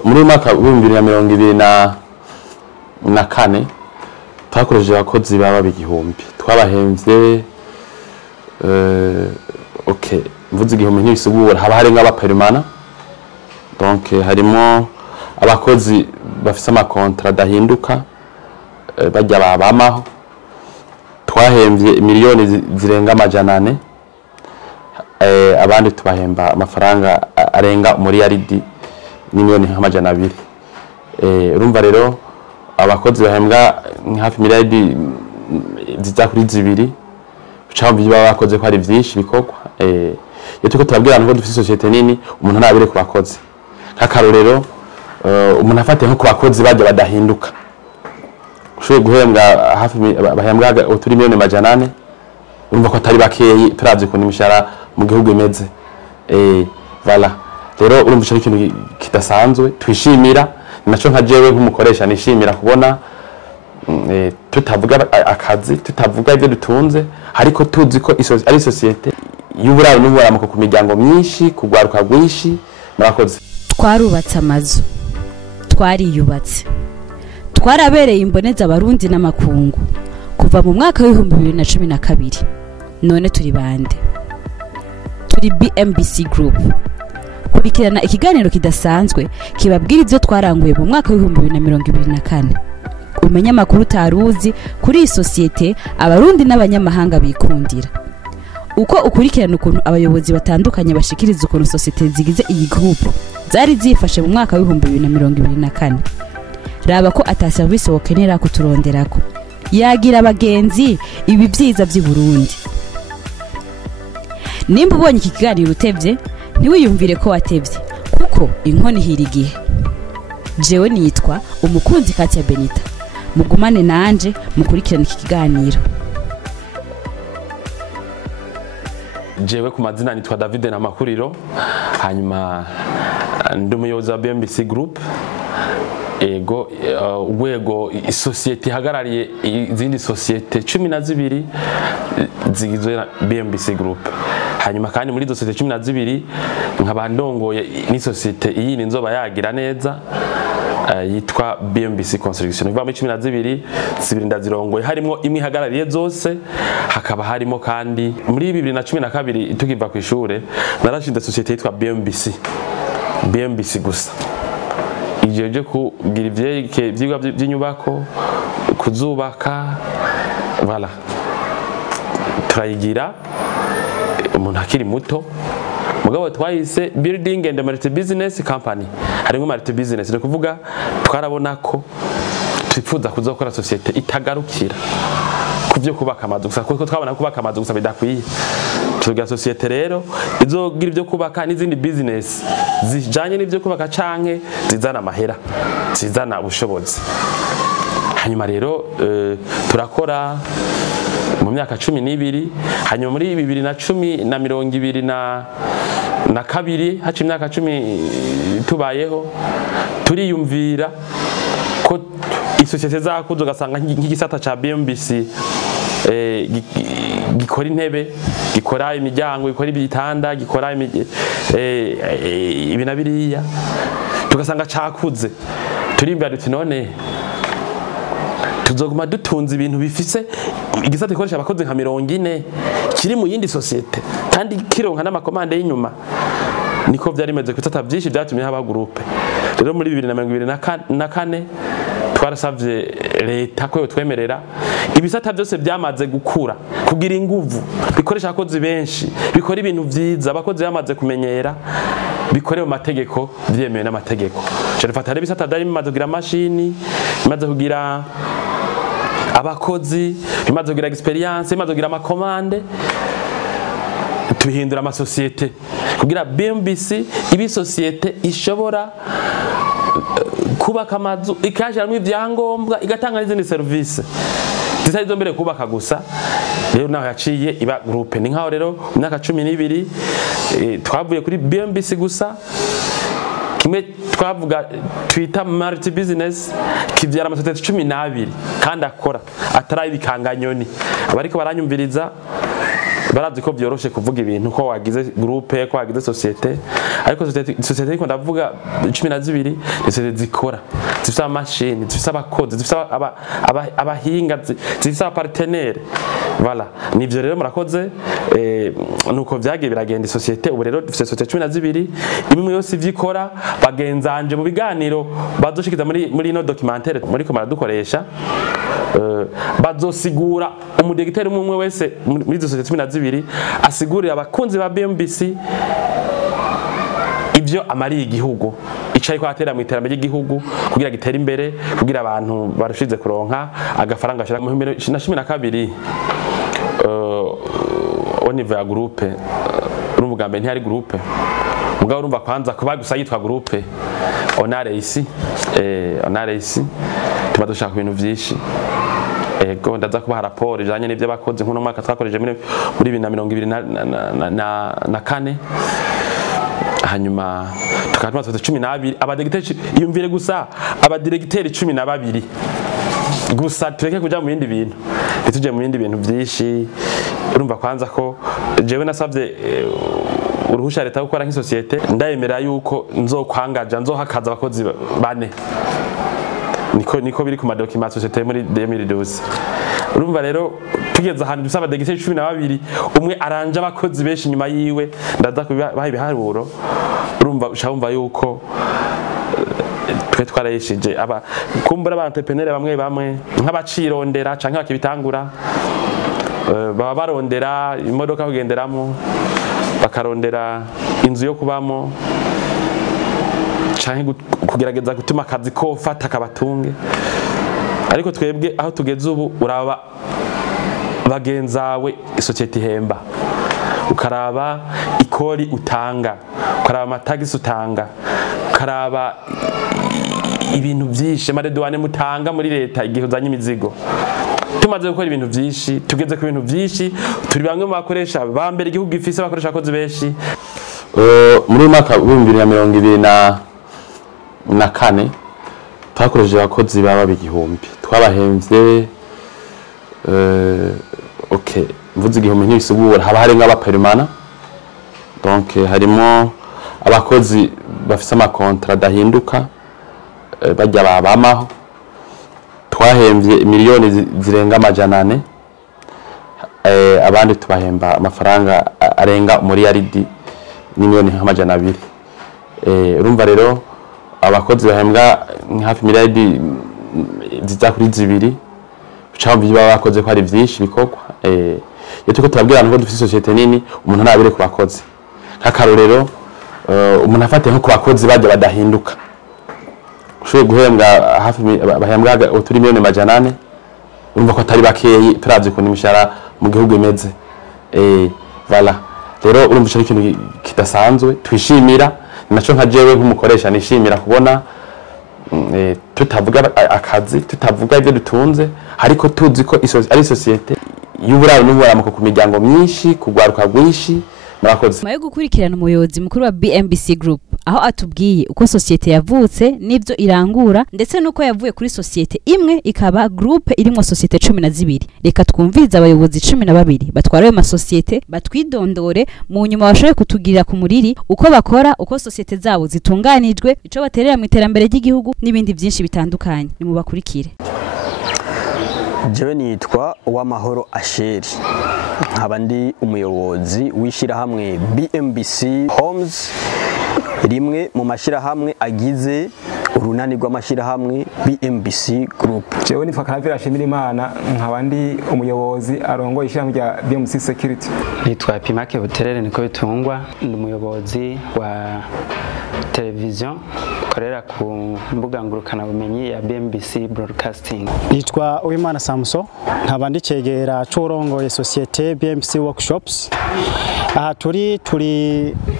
Muri mwaka wa 2024 twakoresheje abakozi baba igihumbi twabahemvye mvuze igihumbi ntibisubura haba hari nk'abapermana donc harimo abakozi bafise amakontra dahinduka bajya babamaho twahemvye miliyoni zirenga amajana 4 abandi tubahemba amafaranga arenga muri yaridi miliyoni amajana 2 urumva rero abakozi bahembwa hafi miliyari ziza kuri 2 cyangwa biba bakoze ko ari vyinshi bikorwa iyo tuko turabwira ngo dufite societe nini umuntu nabire ku bakozi kakarorero umuntu afate nko ku bakozi bajya badahinduka ushoye guhembwa hafi bahembwa uturi miliyoni amajana 4 urumva ko atari bakeyi turavye ko nimishara mu gihugu imeze voilà rero urumva cyo ikintu kidasanzwe twishimira naco nka jewe nk'umukoresha nishimira kubona tutavuga akazi tutavuga ibyo dutunze ariko tuzi ko ari societe y'uburaro n'uburamuko ku miryango myinshi kugwaruka rwinshi murakoze. Twarubatse amazu twariyubatse twarabereye imboneza abarundi n'amakungu kuva mu mwaka wa 2012 none turi bande turi BMBC Group. Kurikirana ikiganiro kidasanzwe kibabwira ivyo twaranguye mu mwaka wa 2024 umenya amakuru taruzi kuri iyi societe abarundi n'abanyamahanga bikundira uko ukurikirana ukuntu abayobozi batandukanye bashikiriza ukuntu societe zigize iyi group zari zifashe mu mwaka wa 2024 raba ko ata service wokenera kuturonderako yagira abagenzi ibi byiza by'i Burundi. Nimba ubonye iki kiganiro utevye ntiwiyumvire ko watevye kuko inkoni hirigihe. Jewe nitwa umukunzi Katia Benita mugumane nanje mukurikirana iki kiganiro. Jewe ku mazina nitwa David Namakuriro hanyuma ndi umuyobozi wa BMBC Group ego urwego societe hagarariye izindi societe 12 zigizwe na BMBC Group hanyuma kandi muri izo societe 12 nkabandongoye ni societe iyi ni nzoba yagira neza yitwa BMBC Construction biva muri 12 sibirinda zirongoye harimo imwe hagarariye zose hakaba harimo kandi muri 2012 tukiva ku ishure narashinze societe yitwa BMBC gusa ijeje kugira ivyigwa by'inyubako kuzubaka voilà turayigira umuntu akiri muto mugabo twahise building and multi business company harimo multi business no kuvuga twarabona ko twifuza kuzokora societe itagarukira kuvyo kubaka amazu gusa kuko twabona kubaka amazu gusa bidakwiye tugira societe rero izogira ivyo kubaka n'izindi business zijanye n'ivyo kubaka canke zizana amahera zizana ubushobozi hanyuma rero turakora mu myaka 12 hanyuma muri 2022 haci imyaka 10 tubayeho turiyumvira ko isosiyete zakuzo gasanga nk'igisata ca BMBC gikora intebe gikora imiryango gikora ibitanda gikora ibinabiriya tugasanga cakuze turimbira duti none tuzoguma dutunze ibintu bifise igisata ikoresha abakozi nka 40 kiri mu yindi societe kandi kironka n'amakomande y'inyuma niko byarimeze kwitata byinshi byatumye haba groupe rero muri 2024 twarasavye leta ko yotwemerera ibisata byose byamaze gukura kugira inguvu bikoresha abakozi benshi bikora ibintu vyiza abakozi bamaze kumenyera bikorewe mategeko vyemewe n'amategeko je fatare bisata dari bimaze kugira machine bimaze kugira abakozi bimaze kugira experience bimaze kugira amakomande tuhindura ama societe kugira BMBC ibi societe ishobora kubaka amazu ikajamwe ivyangombwa igatanga n'izindi service zitari mbere kubaka gusa rero naho yaciye iba groupe ni nkaho rero myaka 12 twavuye kuri BMBC gusa kimwe twavuga twita multi business kivyara amasosiyete 12 kandi akora ataraye bikanganyoni abariko baranyumviriza barazi ko byoroshe kuvuga ibintu ko wagize groupe ko wagize societe, ariko societe ariko ndavuga 12 ni societe zikora, zifite amashini, zifite abakozi, zifite abahinga, zifite abapartenaire. Voilà, nivyo rero murakoze nuko vyagiye biragenda societe. Ubu rero dufite societe 12 imwe yose ivyikora, bagenzanje mu biganiro bazoshikiza muri ino documentaire muri ko maradukoresha, bazosigura umudirecteur umwe wese muri izo societe 12 asigurira abakunzi ba BMBC ivyo amari igihugu, icaye ko atera mu iterambere ry'igihugu kugira gitere imbere, kugira abantu barushize kuronka agafaranga ashira mu 2012 au niveau ya groupe. Urumva gambe ntiyari groupe, mugabo urumva kwanza kuba gusa yitwa groupe onare isi tuba dushaka ibintu vyinshi. Ego ndaza kubaha raporo ijanye n'ivyo bakoze nk'uno mwaka twakoreje muri 2024, hanyuma tukatuma 12 abadirecteur iyumvire gusa abadirecteur 12 gusa, tureke kuja mu bindi bintu, bituje mu bindi bintu vyinshi. Urumva kwanza ko jewe nasavye uruhusha leta gukora nk'isosiyete, ndayemera yuko nzokwangaja nzohakaza abakozi 4, niko biri ku madokima societe muri 2012. Urumva rero tugeze ahantu dusaba degite 12 umwe aranje abakozi benshi nyuma yiwe, ndaza kubaha ibiharuro. Urumva ushaka yuko twe twarayishije aba kumbura aba entrepreneur bamwe nk'abacirondera canke bakibitangura, baba barondera imodoka kugenderamo, bakarondera inzu yo kubamo, canke kugerageza gutuma akazi ko fata kabatunge. Ariko twebwe aho tugeze ubu, uraba bagenzawe societe ihemba, ukaraba ikori utanga, ukaraba amatagisi utanga, ukaraba ibintu byinshi amaredwane mutanga muri leta igihe uzanye imizigo. Tumaze gukora ibintu byinshi, tugeze ku bintu byinshi, turi bamwe mu bakoresha ba mbere igihugu gifise abakoresha abakozi benshi. Muri mwaka 2024 twakoresheje abakozi baba igihumbi, twabahemvye okay, mvuze igihumbi ntibisubura, haba hari nk'abapermana, donc harimo abakozi bafise amakontra dahinduka bajya babamaho, twahemvye miliyoni zirenga 400, abandi tubahemba amafaranga arenga umuriyaridi n'imiliyoni 200. Urumva rero abakozi bahembwa hafi miliyaridi ziza kuri 2, ucamva ibyo bakoze ko ari vyinshi bikorwa. Iyo tuko turabwira ngo dufite societe nini, umuntu nabire ku bakozi nk'akarorero, umuntu afate nko ku bakozi bajya badahinduka, ushoboye guhembwa hafi bahembwa uturi miliyoni 400, urumva ko atari bakeyi turavye ko nimishara mu gihugu imeze. Voilà, rero urumva ico ikintu kidasanzwe twishimira, naco nka jewe nk'umukoresha nishimira kubona tutavuga akazi, tutavuga ivyo dutunze, ariko tuzi ko ari societe y'uburaro n'uburamuko ku miryango myinshi, kugwaruka rwinshi. Murakoze. Mayo gukurikirana umuyobozi mukuru wa BMBC Group aho atubwiye uko societe yavutse n'ivyo irangura, ndetse nuko yavuye kuri societe imwe ikaba groupe irimo societe 12. Reka twumviza abayobozi 12 batwara ayo masociete batwidondore, mu nyuma bashoboye kutugirira ku muriri uko bakora, uko societe zabo zitunganijwe, ico baterera mu iterambere ry'igihugu n'ibindi byinshi bitandukanye. Ni mu bakurikire. Jewe nitwa Uwamahoro Asheri, nkaba ndi umuyobozi w'ishirahamwe BMBC Homes, rimwe mu mashirahamwe agize urunani rw'amashirahamwe BMBC Group. Jewe nitwa Karavira Shimirimana, nkaba ndi umuyobozi arongoye ishirahamwe rya BMBC Security. Nitwa Pimake Buterere niko bitungwa, ndi umuyobozi wa televiziyo korera ku mbuga ngurukana bumenyi ya BMBC Broadcasting. Nitwa Uwimana Samson, nkaba ndi cegera c'urongoye societe BMBC Workshops. Aha turi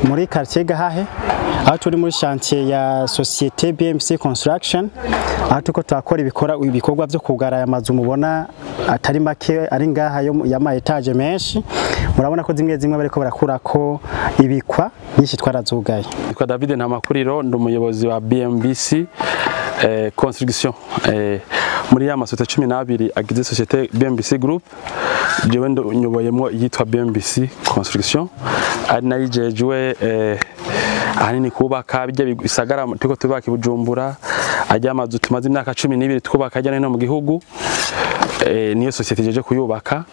muri quartier Gahahe, aho turi muri chantier ya societe BMBC Construction, aho tuko twakora ibikorwa byo kugara aya mazu mubona atari make ari ngaha ya ma etage menshi. Murabona ko zimwe bariko barakurako ibikwa nyinshi twarazugaye. Nitwa David Ntamakuriro, ndi umuyobozi wa BMBC Construction, muri ya masosiyete 12 agize societe BMBC Group. jewe nyoboyemo yitwa BMBC Construction ari nayijejwe ahanini kubaka bijya bisagara turiko tubaka Bujumbura ajya amazu tumaze imyaka 12 twubaka ajya no mu gihugu niyo societe jeje kuyubaka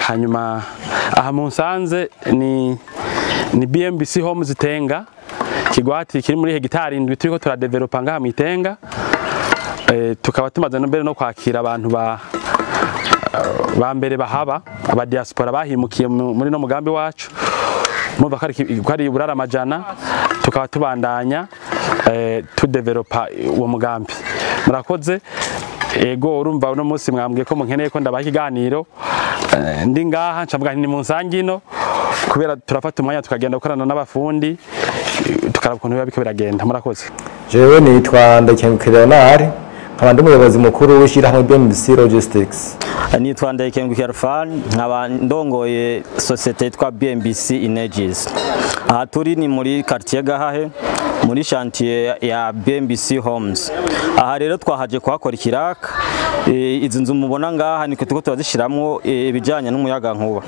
hanyuma aha mu Nsanze ni BMBC Homes Tenga kigwati kiri muri hegitari 7 turiko turadevelopa ngaha mu Itenga tukaba tumaze no mbere no kwakira abantu ba mbere bahaba aba diaspora bahimukiye muri no mugambi wacu mumva kari burara amajana tukaba tubandanya tudevelopa uwo mugambi murakoze ego urumva uno munsi mwambwiye ko munkeneye ko ndabaha ikiganiro ndi ngaha ncambwa ni mu Nsangino kubera turafata umwanya tukagenda gukorana n'abafundi tukaraba ukuntu biba biragenda murakoze jewe nitwa Ndayikenguka Leonard nkaba ndi umuyobozi mukuru w'ishyirahamwe BMBC Logistics. Nitwa Ndayikenguka Arfan nkaba ndongoye societe yitwa BMBC Energies. Aha turi ni muri quartier Gahahe muri chantier ya BMBC Homes. Aha rero twahaje kuhakora ikiraka izi nzu mubona ngaha niko tuko turazishiramwo ibijanye n'umuyaga nkuba.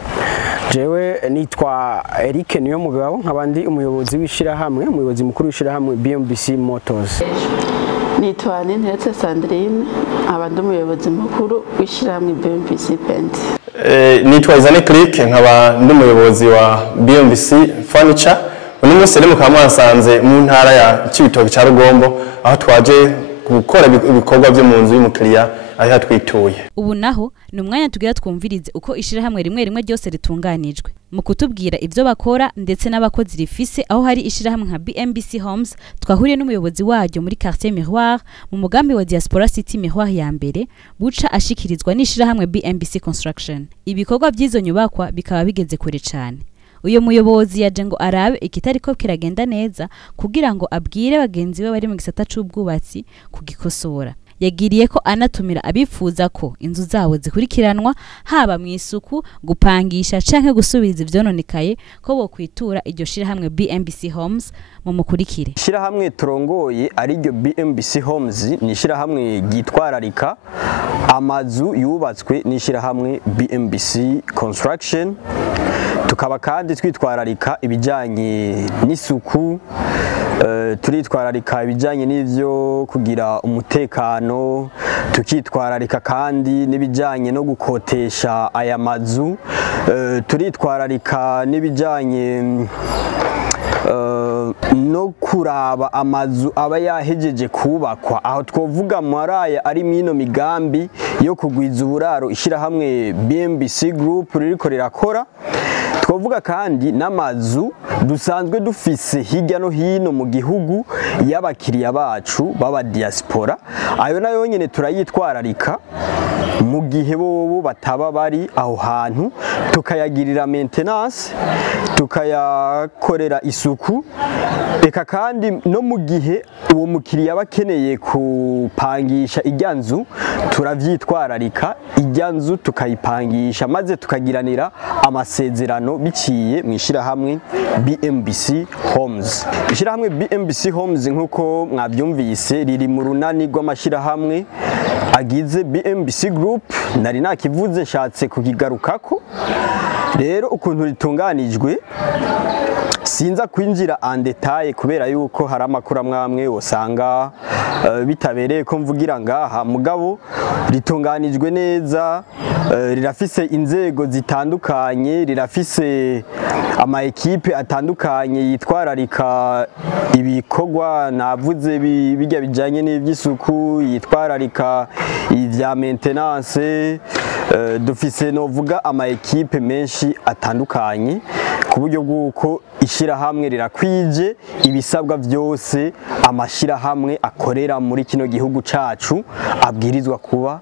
Jewe nitwa Eric Niyomugabo nkaba ndi umuyobozi w'ishyirahamwe umuyobozi mukuru w'ishyirahamwe BMBC Motors. Nitwa Nintetse Sandrine abandi umuyobozi mukuru w'ishyirahamwe BMBC Paint. Nitwa Izane Click nkaba ndi umuyobozi wa BMBC Furniture. Uno munsi rero mukaba mwasanze mu ntara ya Cibitoke ca Rugombo aho twaje gukora ibikorwa byo mu nzu y'umukiriya aho hatwituye. Ubu naho ni umwanya tugira twumvirize uko ishirahamwe rimwe ryose ritunganijwe mu kutubwira ivyo bakora ndetse n'abakozi rifise aho hari ishirahamwe nka BMBC Homes twahuriye n'umuyobozi waryo muri quartier Miroir mu mugambi wa Diaspora City Miroir ya mbere buca ashikirizwa n'ishirahamwe BMBC Construction. Ibikorwa by'izo nyubakwa bikaba bigeze kure cyane. Uyo muyobozi yaje ngo arabe ikitariko kiragenda neza kugira ngo abwire bagenzi be bari mu gisata c'ubwubatsi kugikosora. Yagiriye ko anatumira abifuza ko inzu zabo zikurikiranwa haba mu isuku gupangisha canke gusubiriza ivyononekaye ko bo kwitura iryo shirahamwe BMBC Homes mu mukurikire. Shirahamwe turongoye ari ryo BMBC Homes ni shirahamwe gitwararika amazu yubatswe ni shirahamwe BMBC Construction. Tukaba kandi twitwararika ibijanye n'isuku turitwararika ibijanye n'ivyo kugira umutekano tukitwararika kandi n'ibijanye no gukotesha aya mazu turitwararika n'ibijanye no kuraba amazu aba yahejeje kubakwa aho twovuga maraya ari mino migambi yo kugwiza uburaro ishirahamwe BMBC Group ririko rirakora. Twovuga kandi n'amazu dusanzwe dufise hirya no hino mu gihugu y'abakiriya bacu baba diaspora ayo nayo nyene turayitwararika mu gihe bobo bataba bari aho hantu tukayagirira maintenance tukayakorera isuku eka kandi no mu gihe uwo mukiriya bakeneye kupangisha ijyanzu turavyitwararika ijyanzu tukayipangisha maze tukagiranira amasezerano biciye mwishira hamwe BMBC Homes. Ishira hamwe BMBC Homes nkuko mwabyumvise riri mu runani rw'amashira hamwe agize BMBC Group nari nakivuze nshatse kukigarukako. Rero ukuntu ritunganijwe sinza kwinjira en detail kubera yuko hari amakuru amwamwe usanga bitabereye ko mvugira ngaha mugabo ritunganijwe neza rirafise inzego zitandukanye rirafise ama equipe atandukanye yitwararika ibikorwa navuze bijya bijanye n'ivy'isuku yitwararika ivya maintenance dufise novuga ama equipe menshi atandukanye ku buryo bw'uko ishirahamwe rirakwije ibisabwa byose amashirahamwe akorera muri kino gihugu cacu abwirizwa kuba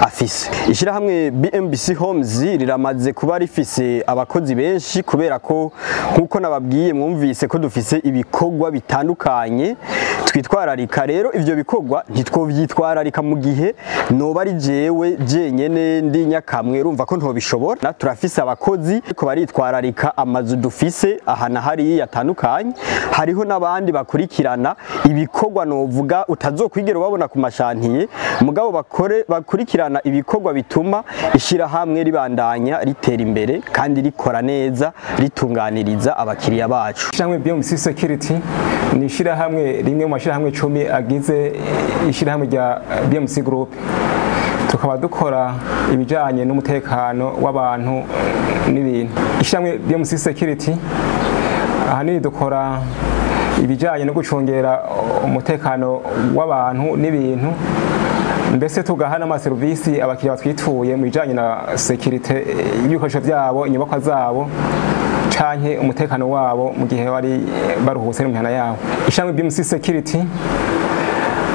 afise. Ishirahamwe BMBC Homes riramaze kuba rifise abakozi benshi kubera ko nkuko nababwiye mwumvise ko dufise ibikorwa bitandukanye twitwararika. Rero ivyo bikorwa ntitwovyitwararika mu gihe noba ari jewe jenyene ndi nyakamwe urumva ko ntobishobora. Turafise abakozi ko baritwararika amazu dufise aha na hari yatandukanye hariho nabandi bakurikirana ibikorwa novuga utazokwigera babona ku mashantiye mugabo bakurikirana gukurikirana ibikorwa bituma ishyirahamwe ribandanya ritera imbere kandi rikora neza ritunganiriza abakiriya bacu. Ishyirahamwe BMC Security ni ishyirahamwe rimwe mu mashyirahamwe 10 agize ishyirahamwe rya BMC Group. Tukaba dukora ibijyanye n'umutekano w'abantu n'ibintu. Ishyirahamwe BMC Security ahanini dukora ibijyanye no gucungera umutekano w'abantu n'ibintu, mbese tugaha n'amaserivisi abakiriya batwituye mu bijyanye na sekirite y'ibikoresho byabo, inyubakwa zabo canke umutekano wabo mu gihe bari baruhutse mu mihana yabo. Ishyirahamwe BMC Security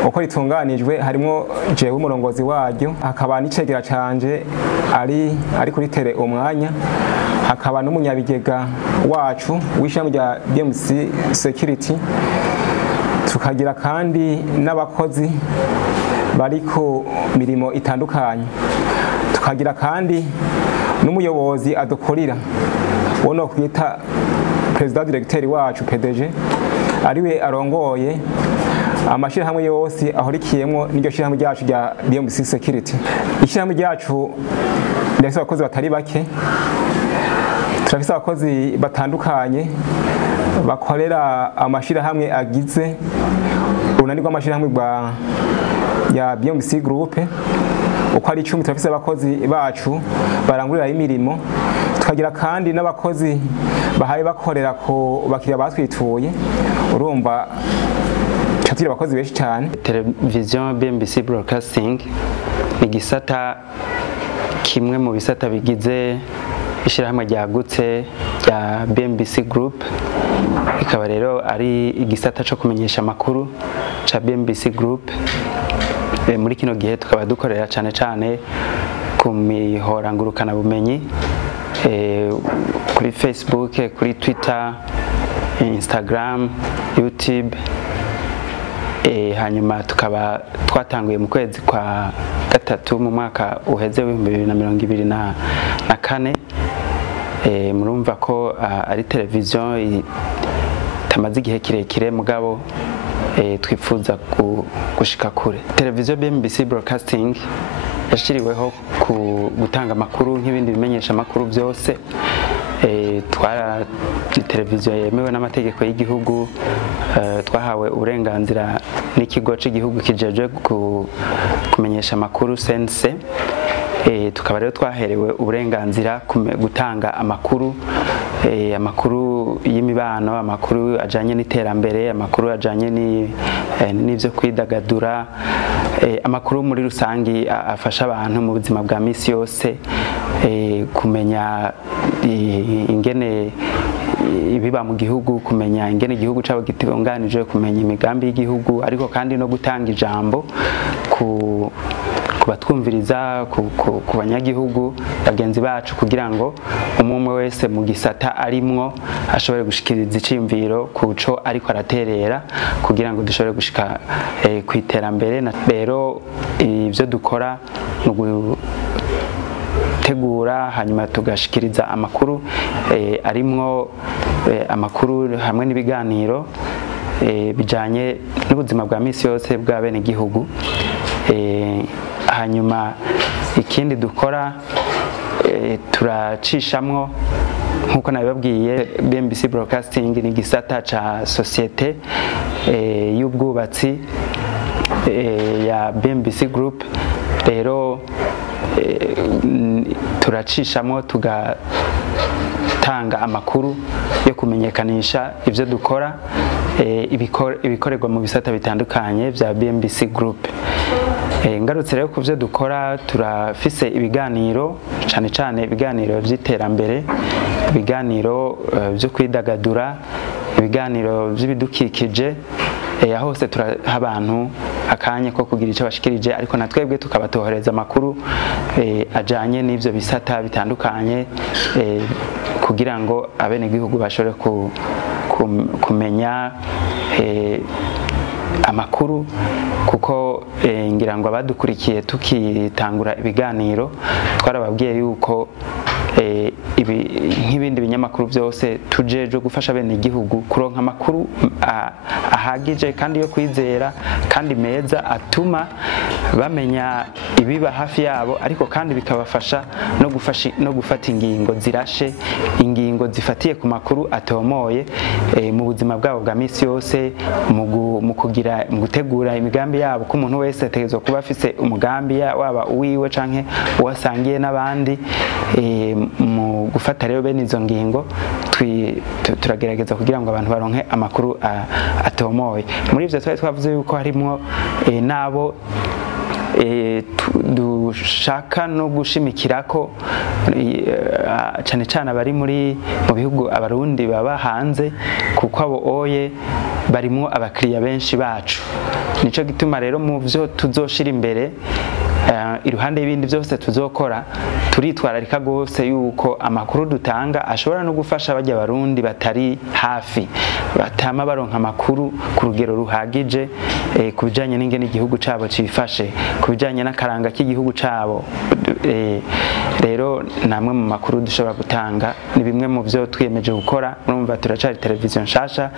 uko ritunganijwe harimo jewe umurongozi waryo, hakaba n'icegera canje ari kuri tere umwanya, hakaba n'umunyabigega wacu w'ishyirahamwe rya BMC Security, tukagira kandi n'abakozi bari ku mirimo itandukanye, tukagira kandi n'umuyobozi adukorera wono kwita president directeur wacu PDG, ariwe arongoye amashyirahamwe yose ahorikiyemo n'iryo shyirahamwe ryacu rya BMC Security. Ishyirahamwe ryacu rifite abakozi batari bake, turafite abakozi batandukanye bakorera amashyirahamwe agize urunani rw'amashyirahamwe ya BMC Group, uko ari 10. Turafite abakozi bacu barangurira imirimo, tukagira kandi n'abakozi bahaye bakorera ku bakiriya batwituye. Urumva chatira abakozi benshi cyane. Television BMC Broadcasting ni gisata kimwe mu bisata bigize ishyirahamwe ryagutse rya BMC Group, ikaba rero ari igisata cyo kumenyesha amakuru cha BMC Group. Muri kino gihe tukaba dukorera cyane cyane ku mihora ngurukana bumenyi, kuri Facebook, kuri Twitter, Instagram, YouTube. Hanyuma tukaba twatanguye mu kwezi kwa gatatu mu mwaka uheze w'2024. Murumva ko ari televiziyo tamaze igihe kirekire, mugabo twifuza gushika kure. Televiziyo BMC Broadcasting yashiriweho gutanga amakuru nk'ibindi bimenyesha amakuru byose. Twara televiziyo yemewe n'amategeko y'igihugu, twahawe uburenganzira n'ikigo cy'igihugu kijeje kumenyesha amakuru CNC. Tukaba rero twaherewe uburenganzira gutanga amakuru y'imibano, amakuru ajanye n'iterambere, amakuru ajanye n'ivyo kwidagadura, amakuru muri rusangi afasha abantu mu buzima bwa misi yose, kumenya ingene ibiba mu gihugu, kumenya ingene igihugu cabo gitunganije, kumenya imigambi y'igihugu, ariko kandi no gutanga ijambo ku batwumviriza, ku banyagihugu bagenzi bacu, kugira ngo umwe wese mu gisata arimwo ashobore gushikiriza iciyumviro kuco ariko araterera, kugira ngo dushobore gushika ku iterambere. Rero ivyo dukora no tegura hanyuma tugashikiriza amakuru, arimwo amakuru hamwe n'ibiganiro bijanye n'ubuzima bwa misi yose bwa bene gihugu. Hanyuma ikindi dukora, turacishamwo nkuko nabibabwiye, BMC Broadcasting ni gisata ca societe y'ubwubatsi ya BMC Group. Rero turacishamo tugatanga amakuru yo kumenyekanisha ivyo dukora, ibikorerwa mu bisata bitandukanye vya BMC Group. Ngarutse rero ku byo dukora, turafise ibiganiro cyane cyane ibiganiro by'iterambere, ibiganiro byo kwidagadura, ibiganiro by'ibidukikije. Aho hose turaha abantu akanya ko kugira icyo bashikirije, ariko na twebwe tukabatohereza amakuru ajanye n'ivyo bisata bitandukanye, kugira ngo abenegihugu bashobore kumenya amakuru, kuko ngira ngo abadukurikiye tukitangura ibiganiro twarababwiye yuko nk'ibindi binyamakuru ibinyamakuru byose tujeje gufasha bene igihugu kuronka amakuru ahagije kandi yo kwizera kandi meza atuma bamenya ibiba hafi yabo, ariko kandi bikabafasha no gufata ingingo zirashe, ingingo zifatiye ku makuru atomoye mu buzima bwabo bwa misi yose, mu gutegura imigambi yabo, ko umuntu wese ategerezwa kuba afise umugambi waba uwiwe canke uwasangiye n'abandi. Mu gufata rero bene izo ngingo turagerageza kugira ngo abantu baronke amakuru atomoye. Muri ivyo twari twavuze yuko harimwo nabo dushaka no gushimikira ko cyane cyane abari mu bihugu abarundi baba hanze, kuko abo oye barimo abakiriya benshi bacu. Nico gituma rero mu byo tuzoshira imbere, iruhande y'ibindi byose tuzokora, turitwararika gose yuko amakuru dutanga ashobora no gufasha bajya abarundi batari hafi, batama baronka amakuru ku rugero ruhagije ku bijanye n'ingene igihugu cabo cifashe, ku bijanye n'akaranga k'igihugu cabo. Rero namwe mu makuru dushobora gutanga ni bimwe mu byo twiyemeje gukora. Urumva turacari televiziyo nshasha,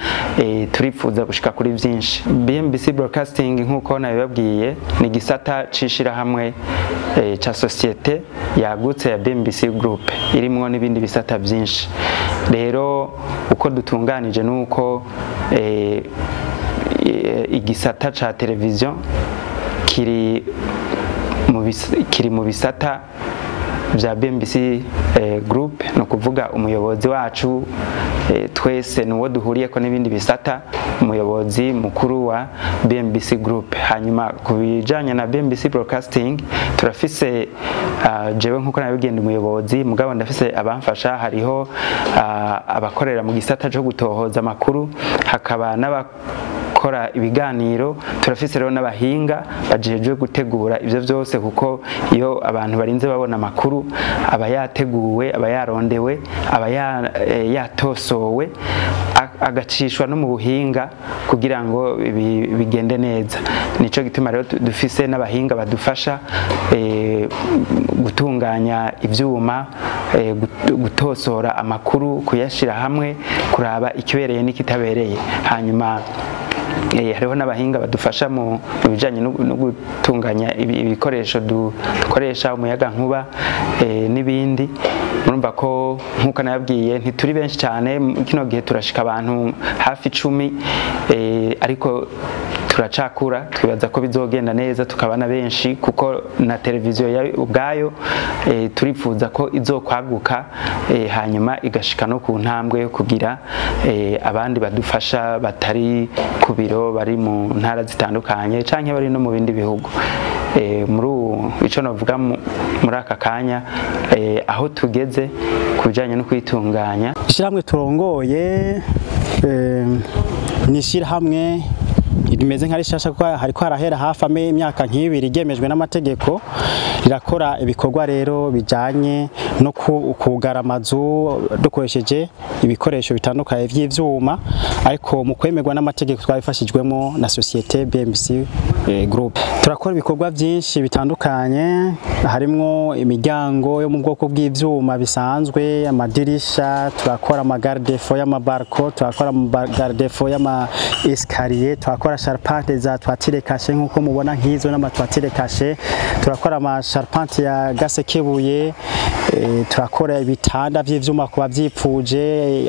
turipfuza gushika kuri byinshi. BMBC Broadcasting nk'uko nabibabwiye ni gisata cishira hamwe ca societe yagutse ya BMBC Group, irimwo n'ibindi bisata byinshi. Rero uko dutunganije nuko igisata ca televiziyo kiri mu bisata bya BMBC Group, no kuvuga umuyobozi wacu twese nuwo duhuriyeko n'ibindi bisata, umuyobozi mukuru wa BMBC Group. Hanyuma ku bijanye na BMBC Broadcasting turafise jewe nkuko nabigenda umuyobozi, mugabo ndafise abamfasha. Hariho abakorera mu gisata cyo gutohoza amakuru, hakaba n'abakora ibiganiro, turafise rero n'abahinga bajejwe gutegura ivyo byose, kuko iyo abantu barinze babona amakuru aba yateguwe, aba yarondewe, aba yatosowe, agacishwa no mu buhinga kugira ngo bigende neza. Nico gituma rero dufise n'abahinga badufasha gutunganya ivyuma, gutosora amakuru, kuyashira hamwe, kuraba ikibereye n'ikitabereye. Hanyuma hariho n'abahinga badufasha mu bijanye no gutunganya ibikoresho dukoresha, umuyaga nkuba n'ibindi. Murumva ko nkuko nababwiye ntituri benshi cyane, kino gihe turashika abantu hafi 10, ariko turacakura, twibaza ko bizogenda neza tukabana benshi, kuko na televiziyo ubwayo turipfuza ko izokwaguka, hanyuma igashika no ku ntambwe yo kugira abandi badufasha batari ku biro, bari mu ntara zitandukanye canke bari no mu bindi bihugu. Muri ico novuga muri aka kanya aho tugeze ku bijanye no kwitunganya. Ishyirahamwe turongoye ni ishyirahamwe rimeze nka rishasha, kuko hariko harahera hafi imyaka nk'ibiri ryemejwe n'amategeko. Rirakora ibikorwa rero bijanye no kugara amazu dukoresheje ibikoresho bitandukanye vy'ivyuma, ariko mu kwemerwa n'amategeko twabifashijwemo na societe BMBC Group. Turakora ibikorwa byinshi bitandukanye, harimwo imiryango yo mu bwoko bw'ivyuma bisanzwe, amadirisha, turakora amagarde-faux y'amabarko, turakora amagarde-faux y'ama escalier, turakora charpente za toiture cache nkuko mubona nk'izo n'amatwatire cache, turakora ama charpente ya gasekebuye, turakora ibitanda by'ivyuma kuba byipfuje,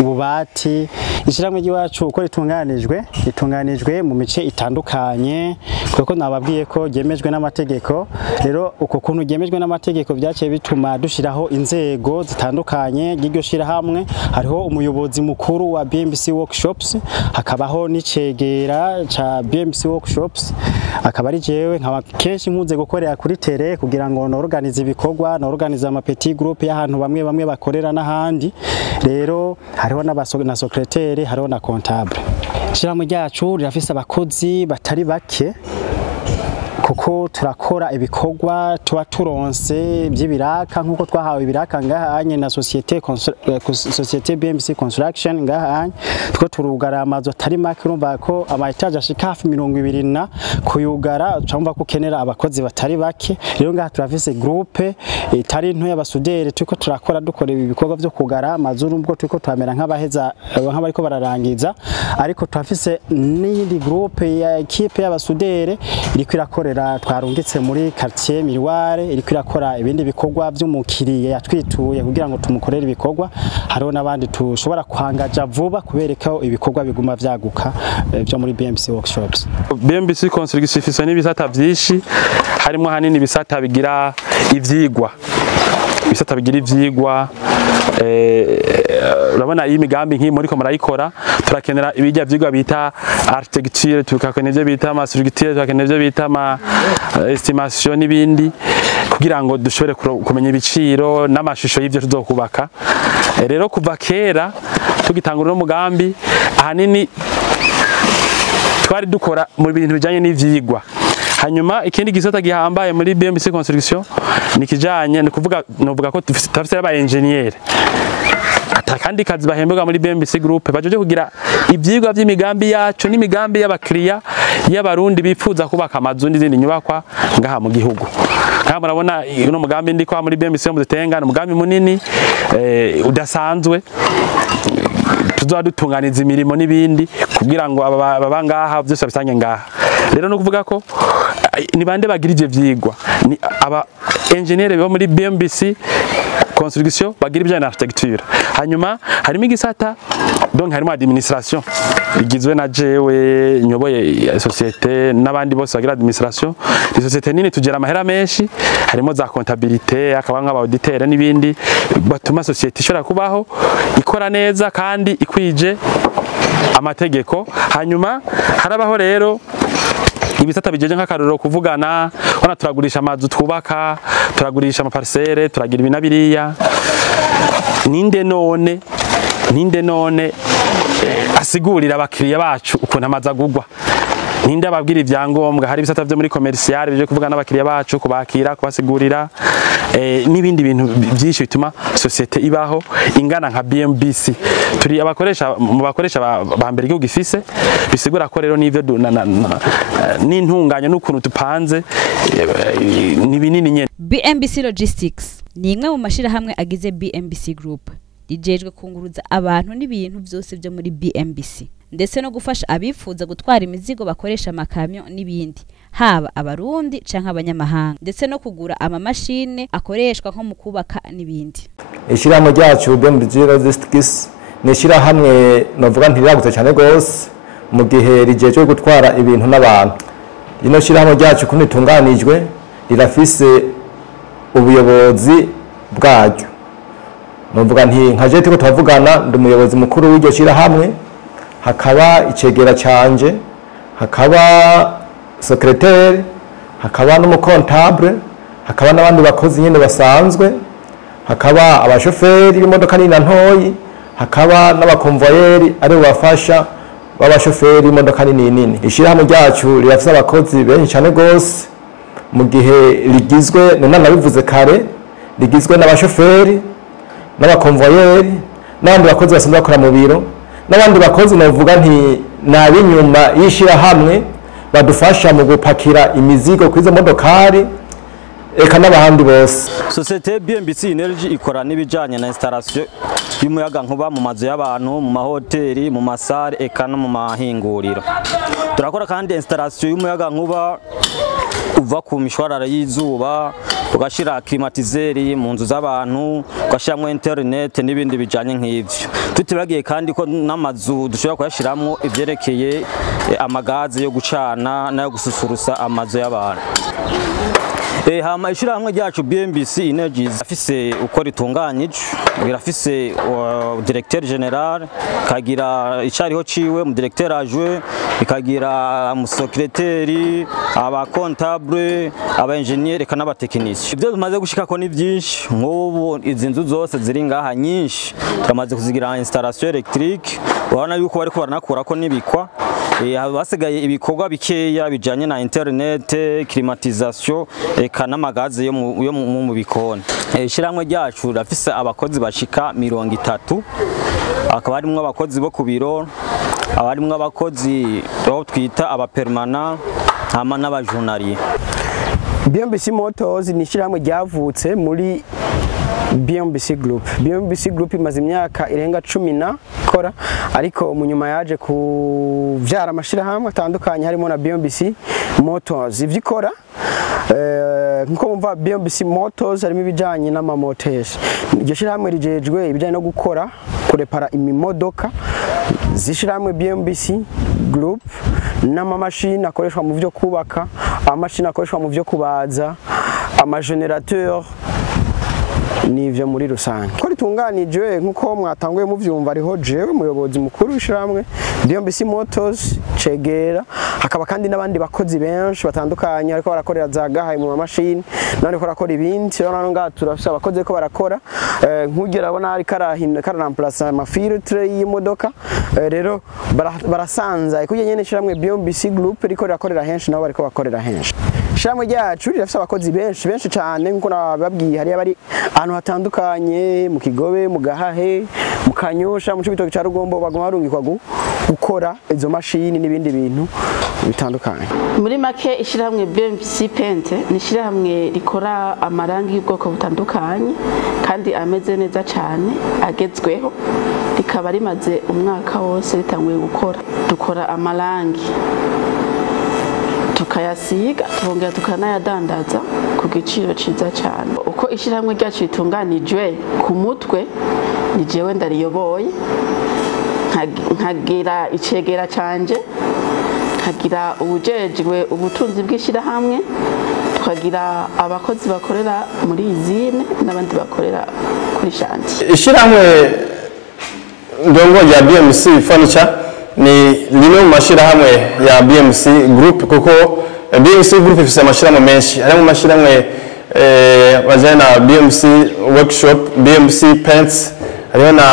ububati. Ishyirahamwe ry'iwacu uko ritunganijwe mu mice itandukanye, kuko nababwiye ko ryemejwe n'amategeko. Rero uko kuntu ryemejwe n'amategeko byaciye bituma dushiraho inzego zitandukanye ry'iryo shirahamwe. Hariho umuyobozi mukuru wa BMBC Workshops, hakabaho n'icegera ca BMBC Workshops, akaba ari jewe nkaba kenshi nkuze gukorera kuri tele kugira ngo norganize ibikorwa, norganize ama petit groupe y'ahantu bamwe bakorera n'ahandi. Rero hariho na secrétaire, hariho na comptable. Ishyirahamwe ryacu rirafise abakozi batari bake, kuko turakora ibikorwa tuba turonse by'ibiraka nkuko twahawe ibiraka ngahanye na societe BMBC Construction ngahanye two turugara amazu atari make urumva ko ama etage ashika hafi 20 kuyugara cyangwa ko kenera abakozi batari bake rero ngaha turafise groupe itari nto y'abasudere tuko turakora dukora ibikorwa byo kugara amazu urumva tuko turamera nk'abaheza nk'abariko bararangiza ariko turafise n'indi groupe ya equipe y'abasudere iri kwirakorera twarungitse muri quartier Miroire iri kwirakora ibindi bikorwa by'umukiriye yatwituye kugira ngo tumukorere ibikorwa hariho nabandi tushobora kwangaja vuba kubereka ibikorwa biguma vyaguka byo muri BMBC workshops. BMBC Construction ifise n'ibisata byinshi harimo hanini ibisata bigira ivyigwa urabona iyi migambi nk'iyi muri ko murayikora turakenera ibijya vyigwa bita architecture tukakenera ivyo bita ama structure tukakenera ivyo bita ama estimation n'ibindi kugira ngo dushobore kumenya ibiciro n'amashusho y'ivyo tuzokubaka rero kuva kera tugitangura no mugambi ahanini twari dukora mu bintu bijanye n'ivyigwa hanyuma ikindi gisata gihambaye muri BMBC Construction ni kijanye ni kuvuga novuga ko tufise aba engineer atakandi kazi bahembwa muri BMBC Group bajoje kugira ivyigwa by'imigambi yacu n'imigambi y'abakiriya y'abarundi bifuza kubaka amazu n'izindi nyubakwa ngaha mu gihugu kandi murabona uno mugambi ndiko muri BMBC mu Zitenga ni umugambi munini udasanzwe tuzoba dutunganiza imirimo n'ibindi kugira ngo aba ngaha byose bisange ngaha rero no kuvuga ko ni bande bagira ivyo vyigwa ni aba engineer bo muri BMBC Construction bagira ibijanye na architecture hanyuma harimo igisata donc harimo administration igizwe na jewe nyoboye societe n'abandi bose bagira administration ni societe nini tugera amahera menshi harimo za comptabilité akaba nk'aba auditeur n'ibindi batuma societe ishobora kubaho ikora neza kandi ikwije amategeko hanyuma harabaho rero ibisata bijeje nk'akaruro kuvugana ona turagurisha amazu twubaka turagurisha amaparcelle turagira ibinabiriya ninde none asigurira abakiriya bacu ukuntu amazu agugwa ninde ababwira ivyangombwa hari ibisata byo muri commercial bije kuvugana n'abakiriya bacu kubakira kubasigurira n'ibindi bintu byinshi bituma societe ibaho ingana nka BMBC turi abakoresha mu bakoresha ba mbere igihugu gifise bisigura ko rero n'ivyo n'intunganya n'ukuntu tupanze ni binini nyene. BMBC Logistics ni imwe mu mashirahamwe agize BMBC Group rijejwe kunguruza abantu n'ibintu byose byo muri BMBC ndetse no gufasha abifuza gutwara imizigo bakoresha amakamyo n'ibindi haba abarundi canke abanyamahanga ndetse no kugura amamashine akoreshwa nko mu kubaka n'ibindi. Ishirahamwe ryacu BMBC Logistics ni ishirahamwe novuga ntiragutse cyane gose mu gihe rijejwe gutwara ibintu n'abantu. Ino shirahamwe ryacu kunitunganijwe rirafise ubuyobozi bwaryo novuga nti nkaje tiko twavugana ndi umuyobozi mukuru w'iryo shirahamwe hakaba icegera canje hakaba secrétaire hakaba n'umukontable hakaba n'abandi bakozi nyene basanzwe hakaba abashoferi b'imodoka nini ntoyi hakaba n'abakonvoyeri ari bafasha b'abashoferi b'imodoka nini ishirahamwe ryacu rirafise abakozi benshi cyane gose mu gihe rigizwe nabivuze kare rigizwe n'abashoferi n'abakonvoyeri n'abandi bakozi basanzwe bakora mu biro n'abandi bakozi navuga nti nabinyuma y'ishirahamwe badufasha mu gupakira imizigo kwizo modokari eka n'abahandi bose. Societe BMBC Energy ikora n'ibijanye na installation y'umuyaga nkuba mu mazu y'abantu mu mahoteli mu masare eka no mu mahinguriro. Turakora kandi installation y'umuyaga nkuba uva ku mishwarara y'izuba ugashira climatiseri mu nzu z'abantu ugashiramwo internet n'ibindi bijanye nk'ivyo. Tutibagiye kandi ko n'amazu dushobora kuyashiramwo ivyerekeye amagazi yo gucana nayo gususurusa amazu y'abantu. Hama ishirahamwe ryacu BMBC Energy afise uko ritunganyije birafise directeur general kagira icariho ciwe mu directeur adjoint ikagira mu secrétaire aba comptable aba ingénieur kana aba technicien. Ibyo tumaze gushika ko ni byinshi nk'ubu izi nzu zose ziri ngaha nyinshi turamaze kuzigira installation électrique urabona yuko bariko baranakura ko nibikwa basigaye ibikorwa bikeya bijanye na internet, climatisation eka n'amagazi yo mu bikoni. Ishiramwe ryacu rafise abakozi bashika 30, akaba harimwo abakozi bo ku biro, abarimwo abakozi bo twita abapermanent hama n'abajournalier. BMBC Motors ni ishiramwe ryavutse muri BMBC Group. BMBC Group imaze imyaka irenga 10 kora, ariko mu nyuma yaje kuvyara amashirahamwe atandukanye harimo na BMBC Motors. Ivyo ikora nkuko mumva BMBC Motors harimo ibijanye n'amamoteri. Iryo shirahamwe rijejwe ibijanye no gukora kurepara imimodoka zishiramwe BMBC Group n'amamashini akoreshwa mu byo kubaka, amamashini akoreshwa mu byo kubaza, amagenerateur nivyo muri rusange. Ko ritunganijwe nkuko mwatanguye muvyumva ariho jewe muyobozi mukuru w'ishiramwe BMBC Motors Cegera, hakaba kandi n'abandi bakozi benshi batandukanye ariko barakorera za gahaye mu mashini none ko rakora ibindi rero ngaha turafise abakozi ko barakora nkugera abona ari karamplace amafiltre y'imodoka rero barasanza ikuje nyene ishiramwe BMBC Group riko rakorera henshi nabo bariko bakorera henshi. Ishiramwe ryacu rirafise abakozi benshi cyane nkuko nababwiye hari abari ahantu hatandukanye mu Kigobe, mu Gahahe, mu Kanyosha, mu Cibitoke ca Rugombo bagoma barungikwa gukora izo mashini n'ibindi bintu bitandukanye. Muri make ishiramwe BMBC Paint ni ishiramwe rikora amarangi y'ubwoko butandukanye kandi ameze neza cyane agezweho, rikaba rimaze umwaka wose ritanguye gukora. Dukora amarangi tukayasiga tubongera tukanayadandaza ku giciro ciza cyane. Uko ishiramwe ryacu ritunganijwe ku mutwe ni jewe ndariyoboye, nkagira icegera canje, nkagira ubujejwe ubutunzi bw'ishirahamwe, tukagira abakozi bakorera muri izine n'abandi bakorera kuri shanti. Ishiramwe ndongo ya BMC Furniture ni rimwe mu mashirahamwe ya BMC Group, kuko BMC Group ifise amashirahamwe menshi, harimo amashirahamwe bajana BMC Workshop, BMC Paints, hariho na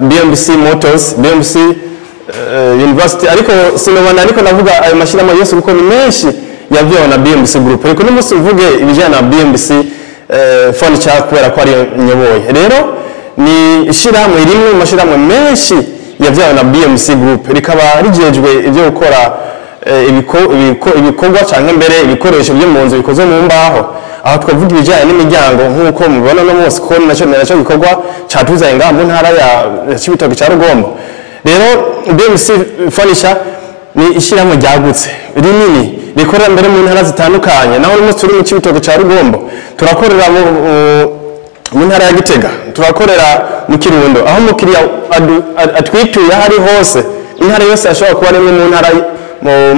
BMC Motors, BMC University, ariko sinobana ariko navuga ayo mashirahamwe yose kuko ni menshi yavyeho na BMC Group. Ariko n'umunsi uvuge ibijana na BMC Furniture kubera ko ari nyoboye. Rero ni ishirahamwe rimwe mu mashirahamwe menshi yavyaho na BMC Group, rikaba rijejwe ivyo gukora ibikorwa canke mbere ibikoresho byo mu nzu bikoze mu mbaho, aho twavuga ibijanye n'imiryango nk'uko mubona no munsi ko naco gikorwa catuzanye ngaha mu ntara ya Cibitoke ca Rugombo. Rero BMC Furniture ni ishiramwe ryagutse rinini rikorera mbere mu ntara zitandukanye, naho uyu munsi turi mu Cibitoke ca Rugombo turakorera mu ntara ya Gitega, turakorera mu Kirundo, aho umukiriya atwituye hari hose, intara yose ashobora kuba ari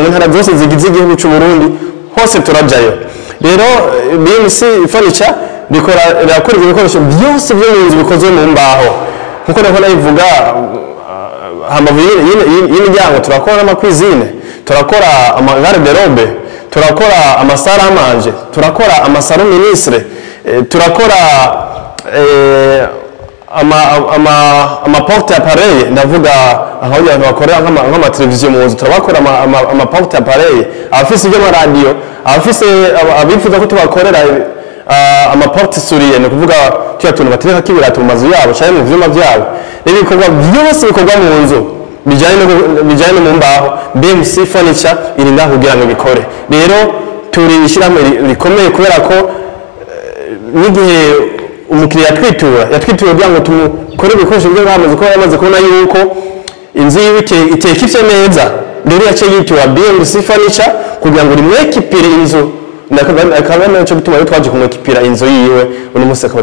mu ntara zose zigize igihugu cy'u Burundi hose turajayo. Rero BMC Furniture rirakora ibikoresho byose byo mu nzu bikoze mu mbaho, nkuko ndabona ivuga hambavu y'imiryango turakora amakwizine, turakora amagarde-robe, turakora amasara amanje, turakora amasaro ministre, turakora ama porte appareil, ndavuga aho abantu bakorera nk'ama televiziyo mu nzu, turabakora ama porte appareil, abafise ibyo radio, abafise abifuza ko tubakorera ama porte souris, no kuvuga cyo tuntu batereka kibirato mu mazu yabo cyane mu vyuma byabo. Rero ibikorwa byose bikorwa mu nzu bijanye mu mbaho BMC Furniture iri ngaho kugira ngo bikore. Rero turi ishiramwe rikomeye kubera ko n'igihe umukiriya yatwitura kugira ngo tumukore ibikoresho byo bamaze ko yamaze kubona yuko inzu yiwe itekifye neza, rero yace yitura BMC Furniture kugira ngo rimwekipire inzu, akaba naco gituma yo twaje kumwekipira inzu yiwe uno munsi, akaba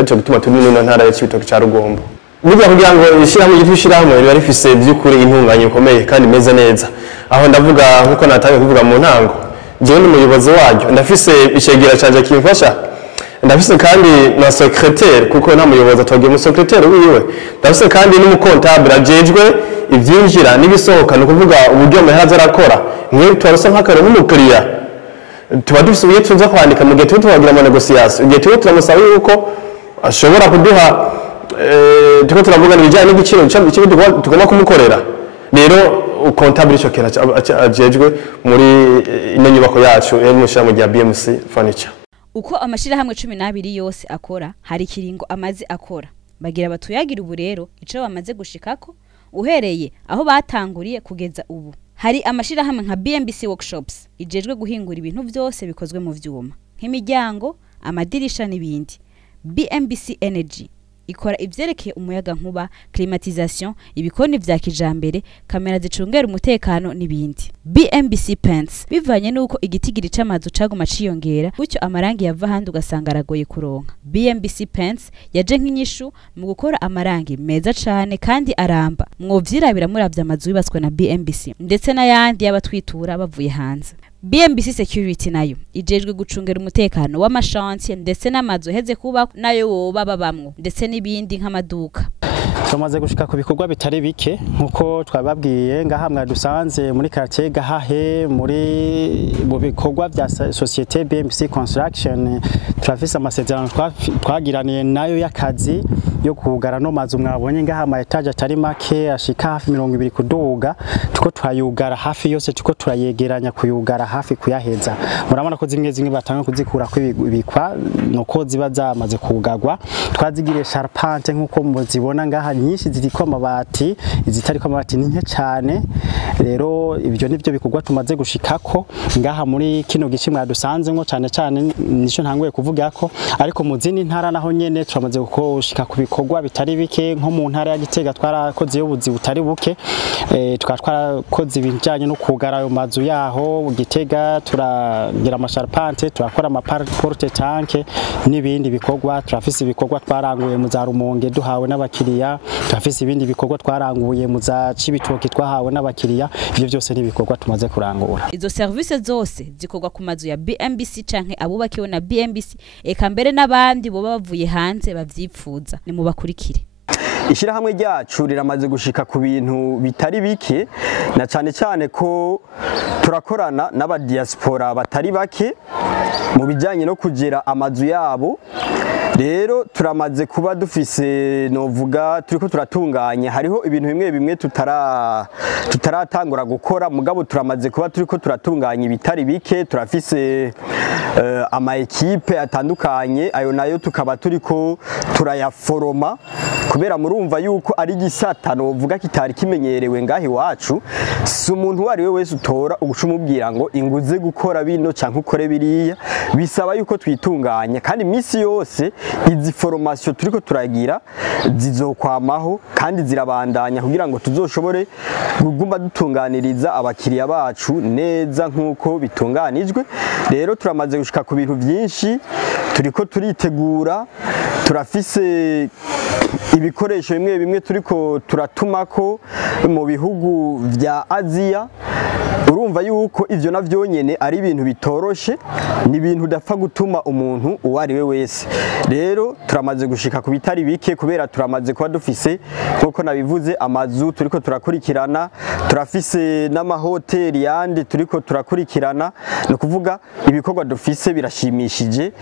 aco gituma turi mu ntara ya Cibitoke ca Rugombo. Burya kugira ngo ishiramwe ry'ishiramwe riba rifise by'ukuri intunganye ikomeye kandi meze neza, aho ndavuga nkuko nataye kuvuga mu ntango, jewe n'umuyobozi waryo ndafise icegera canje kimfasha, ndafise kandi na secrétaire kuko nta muyobozi atogiye mu secrétaire wiwe, ndafise kandi n'umukontable ajejwe ivyinjira n'ibisohoka, no kuvuga uburyo amahaza arakora. Mwe twarose nk'akaro nk'umukiriya tuba dufise uburyo tuza kwandika mu gihe tubagira ama negotiation, igihe turamusaba yuko ashobora kuduha tuko turavugana ibijyanye n'igiciro tugomba kumukorera. Rero ukontabira ico kintu ajejwe muri ino nyubako yacu iri mu shami rya BMC Furniture. Uko amashirahamwe 12 yose akora hari kiringo amaze akora bagira batuyagira ubu rero ico bamaze gushikako uhereye aho batanguriye kugeza ubu. Hari amashirahamwe nka BMBC Workshops ijejwe guhingura ibintu byose bikozwe mu vyuma nk'imiryango, amadirisha n'ibindi. BMBC Energy ikora ivyerekeye umuyaga nkuba, climatisation, ibikoni vya kijambere, kamera zicungera umutekano n'ibindi. BMBC Paints bivanye nuko igitigiri c'amazu caguma ciyongera gutyo amarangi yava handi ugasanga aragoye kuronka. BMBC Paints yaje nk'inyishu mu gukora amarangi meza cane kandi aramba. Mwovyirabira muravya amazu yubatswe na BMBC ndetse n'ayandi y'abatwitura bavuye hanze. BMBC Security nayo ijejwe gucungera umutekano w'amashantiye ndetse n'amazu heze kuba nayo woba babamwo ndetse n'ibindi nk'amaduka. Tumaze gushika ku bikorwa bitari bike nkuko twababwiye ngaha mwadusanze muri quartier Gahahe muri mu bikorwa bya societe BMC Construction turafise amasezerano twagiraniye nayo y'akazi yo kugara no mazu mwabonye ngaha ama etage atari make ashika hafi 200 kuduga tuko twayugara hafi yose tuko turayegeranya kuyugara hafi kuyaheza. Murabona ko zimwe batanga kuzikura kwibikwa nuko ziba zamaze kugarwa twazigiriye charpente nkuko muzibona ngaha nyinshi ziriko amabati izitariko amabati ni nke cyane. Rero ibyo nivyo bikorwa tumaze gushikako ngaha muri kino gice mwadusanze ngo cyane nico ntanguye kuvuga ko ariko mu zindi ntara naho nyene turamaze gushika ku bikorwa bitari bike nko mu ntara ya Gitega twarakoze y'ubuzi butari buke twarakoze ibijanye no kugara ayo mazu yaho Gitega turagira amasharpante turakora amaporte tanke n'ibindi bikorwa turafise ibikorwa twaranguye mu za Rumonge duhawe n'abakiriya turafise ibindi bikorwa twaranguye mu za Cibitoke twahawe n'abakiriya ivyo byose ni bikorwa tumaze kurangura. Izo service zose zikorwa ku mazu ya BMBC canke abubakiwe na BMBC eka mbere n'abandi bo bavuye hanze bavyipfuza ni mu bakurikire. Ishirahamwe ryacu riramaze gushika ku bintu bitari bike na cyane ko turakorana n'aba diaspora batari bake mu bijanye no kugera amazu yabo. Rero turamaze kuba dufise novuga turiko turatunganya hariho ibintu bimwe tutaratangura gukora mugabo turamaze kuba turiko turatunganya ibitari bike turafise ama equipe atandukanye ayo nayo tukaba turiko turayaforoma kubera murumva yuko ari gisata novuga kitari kimenyerewe ngahi wacu si umuntu wari we wese utora ugushumubwira ngo inguze gukora bino canke ukore biriya bisaba yuko twitunganya kandi misi yose izi formation turiko turagira zizokwamaho kandi zirabandanya kugira ngo tuzoshobore kuguma dutunganiriza abakiriya bacu neza nkuko bitunganijwe. Rero turamaze gushika ku bintu byinshi turiko turitegura turafise ibikoresho bimwe turiko turatumako mu bihugu vya Aziya. Urumva yuko ivyo navyo nyene ari ibintu bitoroshe ni ibintu dapfa gutuma umuntu uwari we wese. Rero turamaze gushika ku bitari bike kubera turamaze kuba dufise nkuko nabivuze amazu turiko turakurikirana turafise n'amahoteli yandi turiko turakurikirana no kuvuga ibikorwa dufise birashimishije.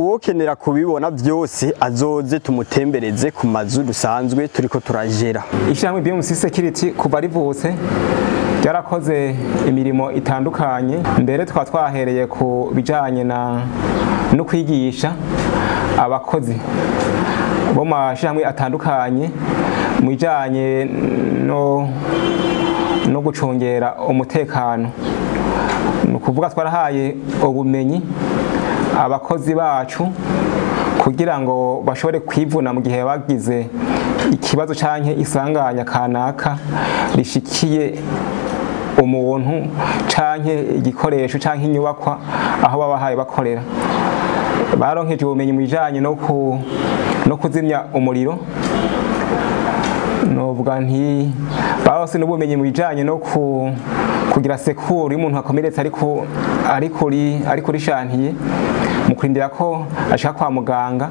Uwokenera kubibona byose azoze tumutembereze ku mazu dusanzwe turiko turajera. Ishirahamwe BMC Security kuva rivutse ryarakoze imirimo itandukanye mbere twahereye ku bijanye no kwigisha abakozi bo mashirahamwe atandukanye mu bijanye no gucungera umutekano. No kuvuga twarahaye ubumenyi abakozi bacu kugira ngo bashobore kwivuna mu gihe bagize ikibazo canke isanganya kanaka rishikiye umuntu canke igikoresho canke inyubakwa aho babahaye bakorera. Baronkeje ubumenyi mu bijanye no kuzimya umuriro novuga nti barose n'ubumenyi mu bijanye no kugira sekuru y'umuntu akomeretse ari kuri shantiye mu kurindira ko ashaka kwa muganga.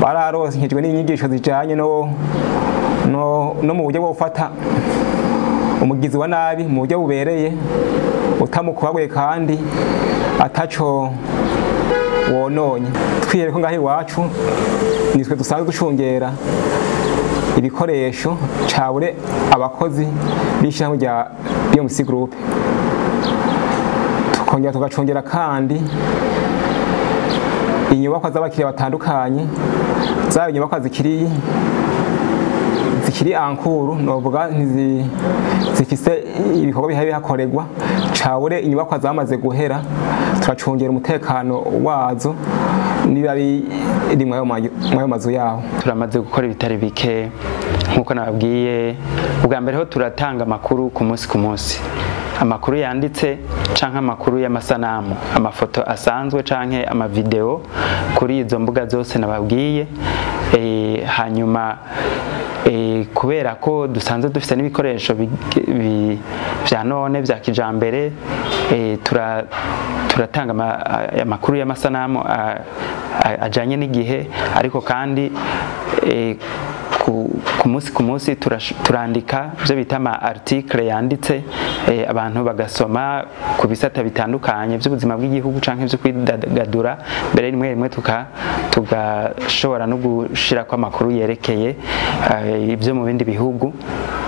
Bararonkejwe n'inyigisho zijanye no mu buryo bwo gufata umugizi wa nabi mu buryo bubereye utamukubaguye kandi ataco wononye. Twiyereko ngaho iwacu nitwe dusanzwe gucungera ibikoresho cabure abakozi b'ishyirahamwe rya BMC Group, tukongera tugacungera kandi inyubakwa z'abakiriya batandukanye, zaba inyubakwa zikiri ankuru novuga zifise ibikorwa bihaye bihakorerwa, cabure inyubakwa zamaze guhera turacungera umutekano wazo niba biri mwayo mazu yaho. Turamaze gukora ibitari bike nkuko nababwiye, ubwa mbere ho turatanga amakuru ku munsi, amakuru yanditse canke amakuru y'amasanamu, amafoto asanzwe canke amavideo kuri izo mbuga zose nababwiye. Hanyuma kubera ko dusanzwe dufite n'ibikoresho vya none vya kijambere, turatanga amakuru y'amasanamu ajanye n'igihe, ariko kandi ku munsi turandika byo bita ama article yanditse, abantu bagasoma ku bisata bitandukanye by'ubuzima bw'igihugu canke byo kwidagadura, mbere rimwe tugashobora no gushira ko amakuru yerekeye ibyo mu bindi bihugu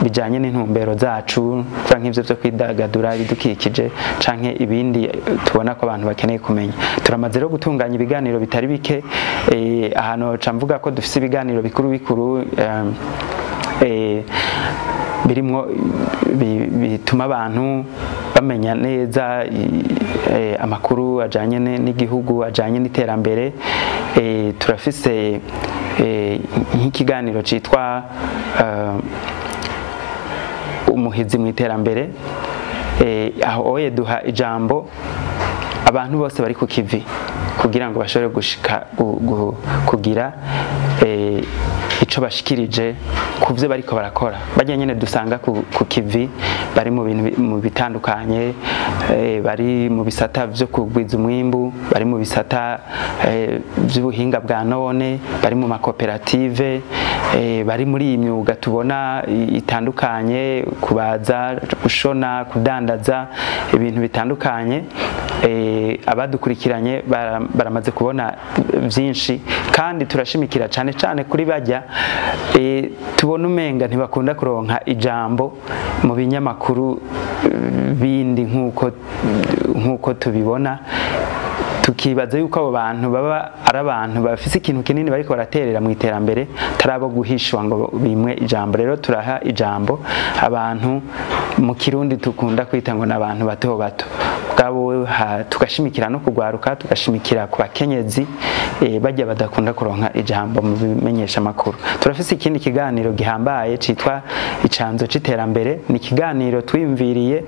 bijanye n'intumbero zacu canke ibyo byo kwidagadura, ibidukikije canke ibindi tubona ko abantu bakeneye kumenya. Turamaze rero gutunganya ibiganiro bitari bike, ahantu camvuga ko dufise ibiganiro bikuru birimwo bituma abantu bamenya neza amakuru ajanye n'igihugu, ajanye n'iterambere. Turafise nk'ikiganiro citwa umuhizi mu iterambere, aho duha ijambo abantu bose bari ku kivi kugira ngo bashobore gushika kugira ico bashikirije ku byo bariko barakora. Bajya nyene dusanga ku kivi bari mu bintu mu bitandukanye, bari mu bisata byo kugwiza umwimbu, bari mu bisata by'ubuhinga bwa none, bari mu makoperative, bari muri iyi myuga tubona itandukanye, kubaza, gushona, kudandaza ibintu bitandukanye. Abadukurikiranye baramaze kubona byinshi, kandi turashimikira cyane cyane kuri bajya tubona umenga ntibakunda kuronka ijambo mu binyamakuru bindi nk'uko tubibona, tukibaza yuko abo bantu baba ari abantu bafise ikintu kinini bariko baraterera mu iterambere, tarabo guhishwa ngo bimwe ijambo. Rero turaha ijambo abantu mu Kirundi tukunda kwita ngo n'abantu bato bato, bwabo tugashimikira no kugwaruka, tugashimikira ku bakenyezi bajya badakunda kuronka ijambo mu bimenyesha makuru. Turafise ikindi kiganiro gihambaye citwa icanzo c'iterambere, ni kiganiro twimviriye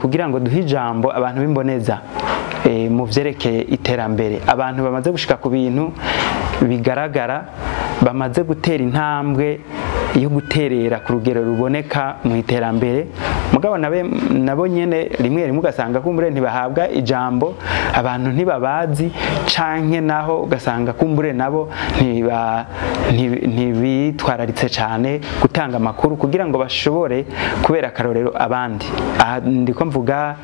kugira ngo duhe ijambo abantu b'imboneza mu vyerekeye iterambere, abantu bamaze gushika ku bintu bigaragara, bamaze gutera intambwe yo guterera ku rugero ruboneka mu iterambere. Mugabo nabo nyene rimwe ugasanga kumbure ntibahabwa ijambo, abantu ntibabazi, canke naho ugasanga kumbure nabo ntibitwararitse cyane gutanga amakuru kugira ngo bashobore kubera akarorero abandi. Aha ndiko mvuga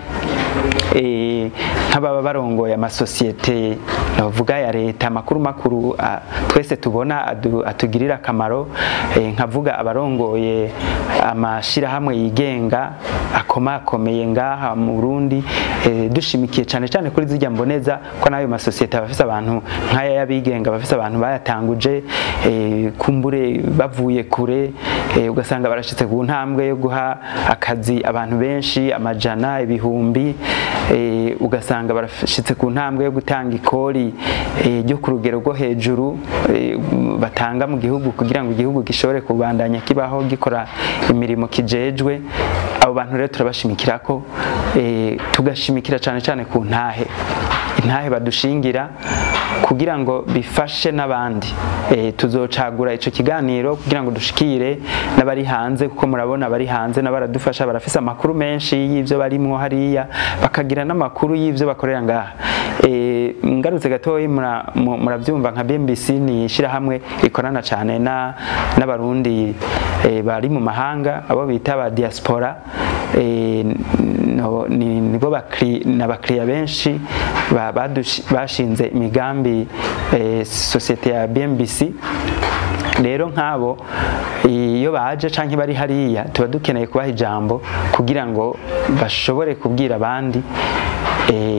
nk'ababa barongoye amasosiyete navuga ya leta, makuru twese tubona atugirira akamaro, nkavuga abarongoye amashirahamwe yigenga akomakomeye ngaha mu Burundi, dushimikiye cyane cyane kuri zijya mboneza ko nayo masosiyete bafise abantu nk'aya yabigenga, bafise abantu bayatanguje kumbure bavuye kure, ugasanga barashitse ku ntambwe yo guha akazi abantu benshi, amajana, ibihumbi, ugasanga barashitse ku ntambwe yo gutanga ikori ryo ku rugero rwo hejuru batanga mu gihugu kugira ngo igihugu gishobore kubandanya kibaho gikora imirimo kijejwe. Abo bantu rero turabashimikira ko tugashimikira cyane cyane ku ntahe badushingira kugira ngo bifashe n'abandi. Tuzocagura ico kiganiro kugira ngo dushikire n'abari hanze, kuko murabona bari hanze n'abaradufasha, barafise amakuru menshi y'ivyo barimwo hariya, bakagira n'amakuru y'ivyo bakorera ngaha. Ngarutse gatoyi muravyumva nka BMBC ni shirahamwe ikorana cyane n'abarundi bari mu mahanga, abo bita ba diaspora, nibo n'abakiriya benshi bashinze imigambi sosiyete ya BMBC rero nk'abo iyo baje canke bari hariya tuba dukeneye kubaha ijambo kugira ngo bashobore kubwira abandi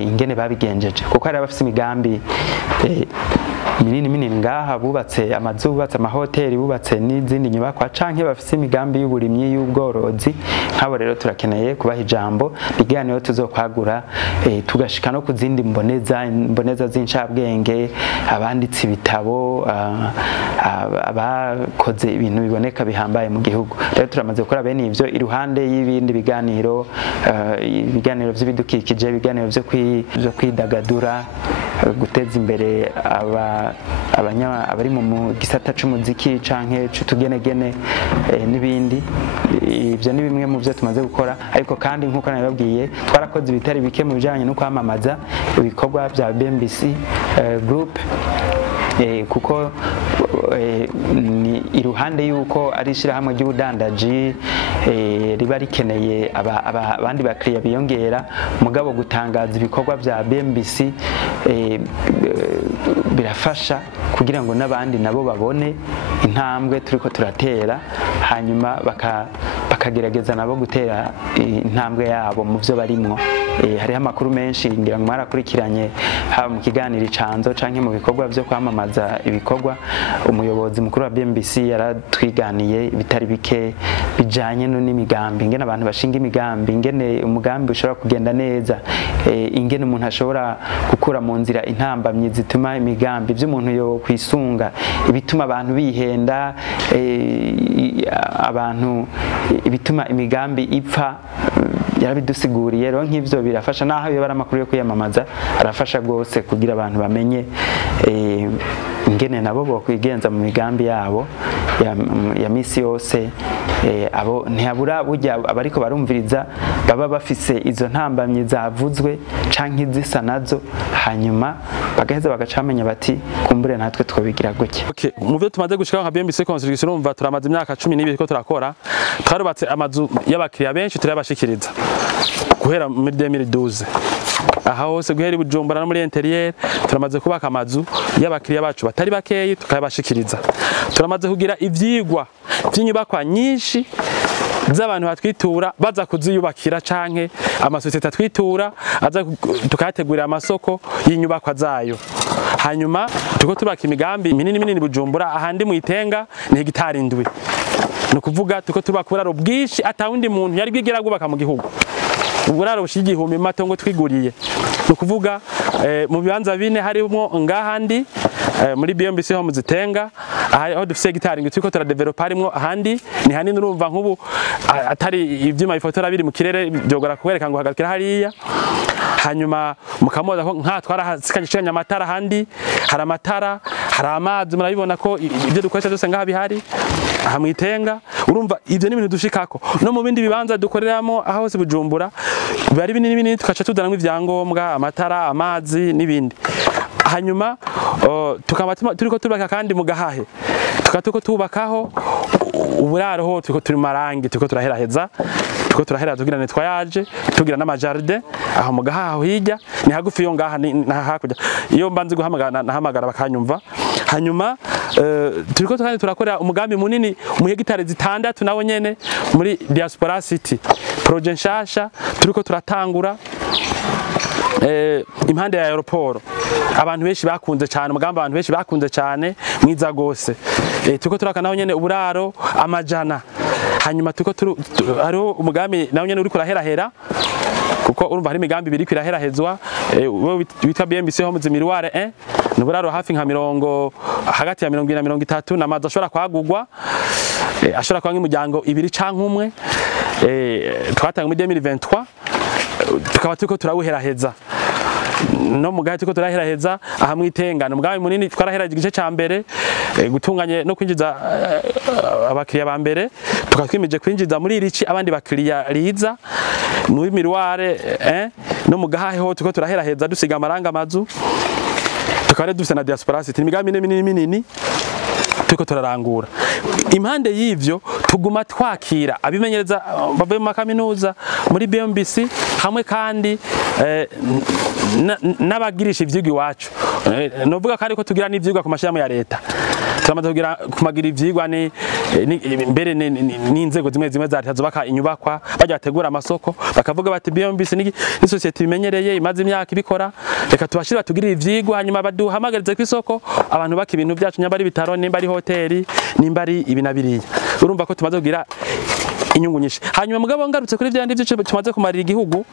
ingene babigenjeje kuko hari abafite imigambi minini ngaha bubatse amazu bubatse amahoteli bubatse n'izindi nyubakwa canke bafite imigambi y'uburimyi y'ubworozi nk'abo rero turakeneye kubaha ijambo ikiganiro tuzokwagura tugashika no ku zindi mboneza z'incabwenge abanditse ibitabo abakoze ibintu biboneka bihambaye mu gihugu rero turamaze gukora bene ivyo iruhande y'ibindi biganiro vy'ibidukikije ibiganiro vyo kwidagadura guteza imbere abari mu gisata c'umuziki canke c'utugenegene n'ibindi ivyo ni bimwe mu vyo tumaze gukora ariko kandi nk'uko nabibabwiye twarakoze ibitari bike mu bijanye no kwamamaza ibikorwa vya BMBC Group kuko ni iruhande yuko ari ishirahamwe ry'ubudandaji riba rikeneye abandi bakiriya biyongera mugabo gutangaza ibikorwa vya BMBC birafasha kugira ngo n'abandi nabo babone intambwe turiko turatera hanyuma bakagerageza nabo gutera intambwe yabo mu vyo barimwo hariho amakuru menshi ngira ngo mwarakurikiranye haba mu kiganiro icanzo canke mu bikorwa vyo kwamamaza ibikorwa umuyobozi mukuru wa BMBC yaratwiganiye bitari bike bijanye n'imigambi ingene abantu bashinga imigambi ingene umugambi ushobora kugenda neza ingene umuntu ashobora gukura mu nzira intambamyi zituma imigambi vy'umuntu yo kwisunga ibituma abantu bihenda abantu ibituma imigambi ipfa yarabidusiguriye rero nk'ivyo birafasha naho iyo bari amakuru yo kwiyamamaza arafasha gose kugira abantu bamenye ingene nabo bokwigenza mu migambi yabo ya misi yose abo ntiyabura burya abariko barumviriza baba bafise izo ntambamye zavuzwe canke zisa nazo hanyuma bagaheza bagacamenya bati kumbure natwe twobigira gutya mu byo tumaze gushika nka BMBC Construction urumva turamaze imyaka 12 ko turakora twarubatse amazu y'abakiriya benshi turabashikiriza guhera muri 2012 aha hose guhera Bujumbura no muri interieur turamaze kubaka amazu y'abakiriya bacu batari bakeyi tukabashikiriza turamaze kugira ivyigwa by'inyubakwa nyinshi z'abantu batwitura baza kuziyubakira canke amasosiyete atwitura aza tukategurira amasoko y'inyubakwa zayo hanyuma tuko tubaka imigambi minini Bujumbura ahandi mu Itenga ni hegitari 7 no kuvuga tuko tubaka uburaro bwinshi atawundi muntu yari bwigera gubaka mu gihugu uburaro bushigihumbi matongo twiguriye no kuvuga mu bibanza bine harimo ngahandi muri BMBC ho muzitenga aho dufise hegitari ngo twiko turadevelopa harimo ahandi ni hanini urumva nk'ubu atari ivyuma bifotora biri mu kirere byogora kubereka ngo hagarukira hariya hanyuma mukamoza nka twarahasikanye amatara handi hari amatara hari amazi murabibona ko ibyo dukoresha byose ngaha bihari aha mwitenga urumva ivyo ni ibintu dushikako no mu bindi bibanza dukoreramo aho hose Bujumbura bari binini tukaca tudanamwe ivyangombwa amatara amazi n'ibindi hanyuma tukaba turiko tubaka kandi mu Gahahe tukatuko tubakaho uburaro ho turiko turi marangi turiko turaheraheza turiko turahera tugira netwayaje tugira n'amajardin aho mu Gahahe hirya ni hagufi yo ngaha hakurya iyo mbanze guhamagara nahamagara bakanyumva hanyuma turiko kandi turakorera umugambi munini mu hegitari 6 nawo nyene muri Diaspora City projet nshasha turiko turatangura impande ya aeroport abantu benshi bakunze cyane umugambi abantu benshi bakunze cyane mwiza gose turiko turakanaho nyene uburaro amajana hanyuma turiko hariho umugambi nawo nyene uri kuraherahera kuko urumva hari imigambi biri kwiraherahezwa we witwa BMBC ho muzimiruware nuburaro hafi nka hagati ya 20 na 30 namazi ashobora kwagurwa ashobora kwa nk'umuryango 2 canke umwe twatanga muri 2023 tukaba turiko turawuheraheza no mugahe turiko turaheraheza aha mwitengana mugahe munini twaraheraje igice ca mbere gutunganye no kwinjiza abakiriya ba mbere tukatwimije kwinjiza muri irici abandi bakiriya riza muri miruware no mugahe ho turiko turaheraheza dusiga amaranga amazu tukare dufite na Diaspora City imigambi minini turiko turarangura impande y'ivyo tuguma twakira abimenyereza bavuye mu makaminuza muri BMBC hamwe kandi n'abagirisha ivyigwa iwacu novuga kandi ko tugira n'ivyigwa ku mashami ya leta turamaze kumagira ivyigwa mbere n'inzego zimwe za leta zubaka inyubakwa bajya bategura amasoko bakavuga bati BMBC ni societe bimenyereye imaze imyaka ibikora reka tubashira tugirira ivyigwa hanyuma baduhamagarize kw'isoko abantu baka ibintu byacu nyamba ari bitaro nimba ari hoteli nimba ari ibinabiriye urumva ko tumaze kugira inyungu nyinshi hanyuma mugabo ngarutse kuri vyandi vyice tumaze kumarira igihugu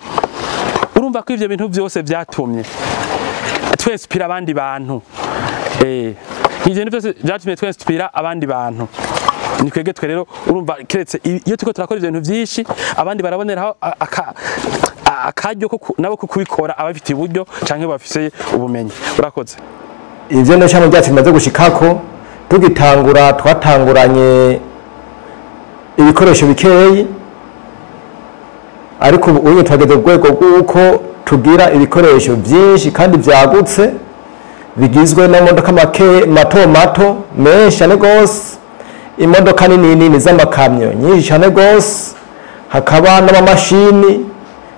urumva ko ivyo bintu byose vyatumye twinspira abandi bantu ivyo bintu byose vyatumye twinspira abandi bantu ni kwege twe rero urumva keretse iyo tuko turakora ivyo bintu vyinshi abandi baraboneraho akaryo ko nabo kubikora abafite uburyo canke bafise ubumenyi urakoze ivyo ndashaka byacu bimaze gushikako tugitangura twatanguranye ibikoresho bikeyi ariko ubu twageze ku rwego rw'uko tugira ibikoresho byinshi kandi byagutse bigizwe n'imodoka mato menshi cyane rwose imodoka nini z'amakamyo nyinshi cyane rwose hakaba n'amamashini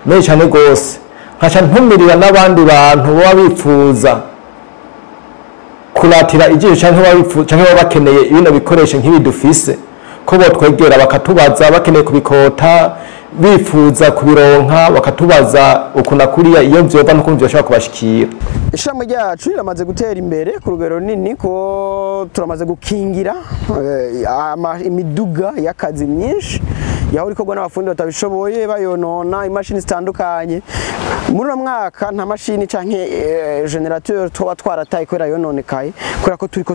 menshi cyane rwose nkaca ntumirira n'abandi bantu baba bifuza kuratira ijisho cyangwa baba bakeneye ibino bikoresho nk'ibi dufise ko botwegera bakatubaza bakeneye kubikota bifuza kubironka bakatubaza ukuna kuriya iyo vyova no kumvyo bashaka kubashikira ishami ryacu riramaze gutera imbere ku rugero nini ko turamaze gukingira imiduga y'akazi myinshi yaho rikorwa n'abafundi batabishoboye bayonona imashini zitandukanye muri uno mwaka nta mashini canke generateur tuba twarataye kubera yononekaye kubera ko turiko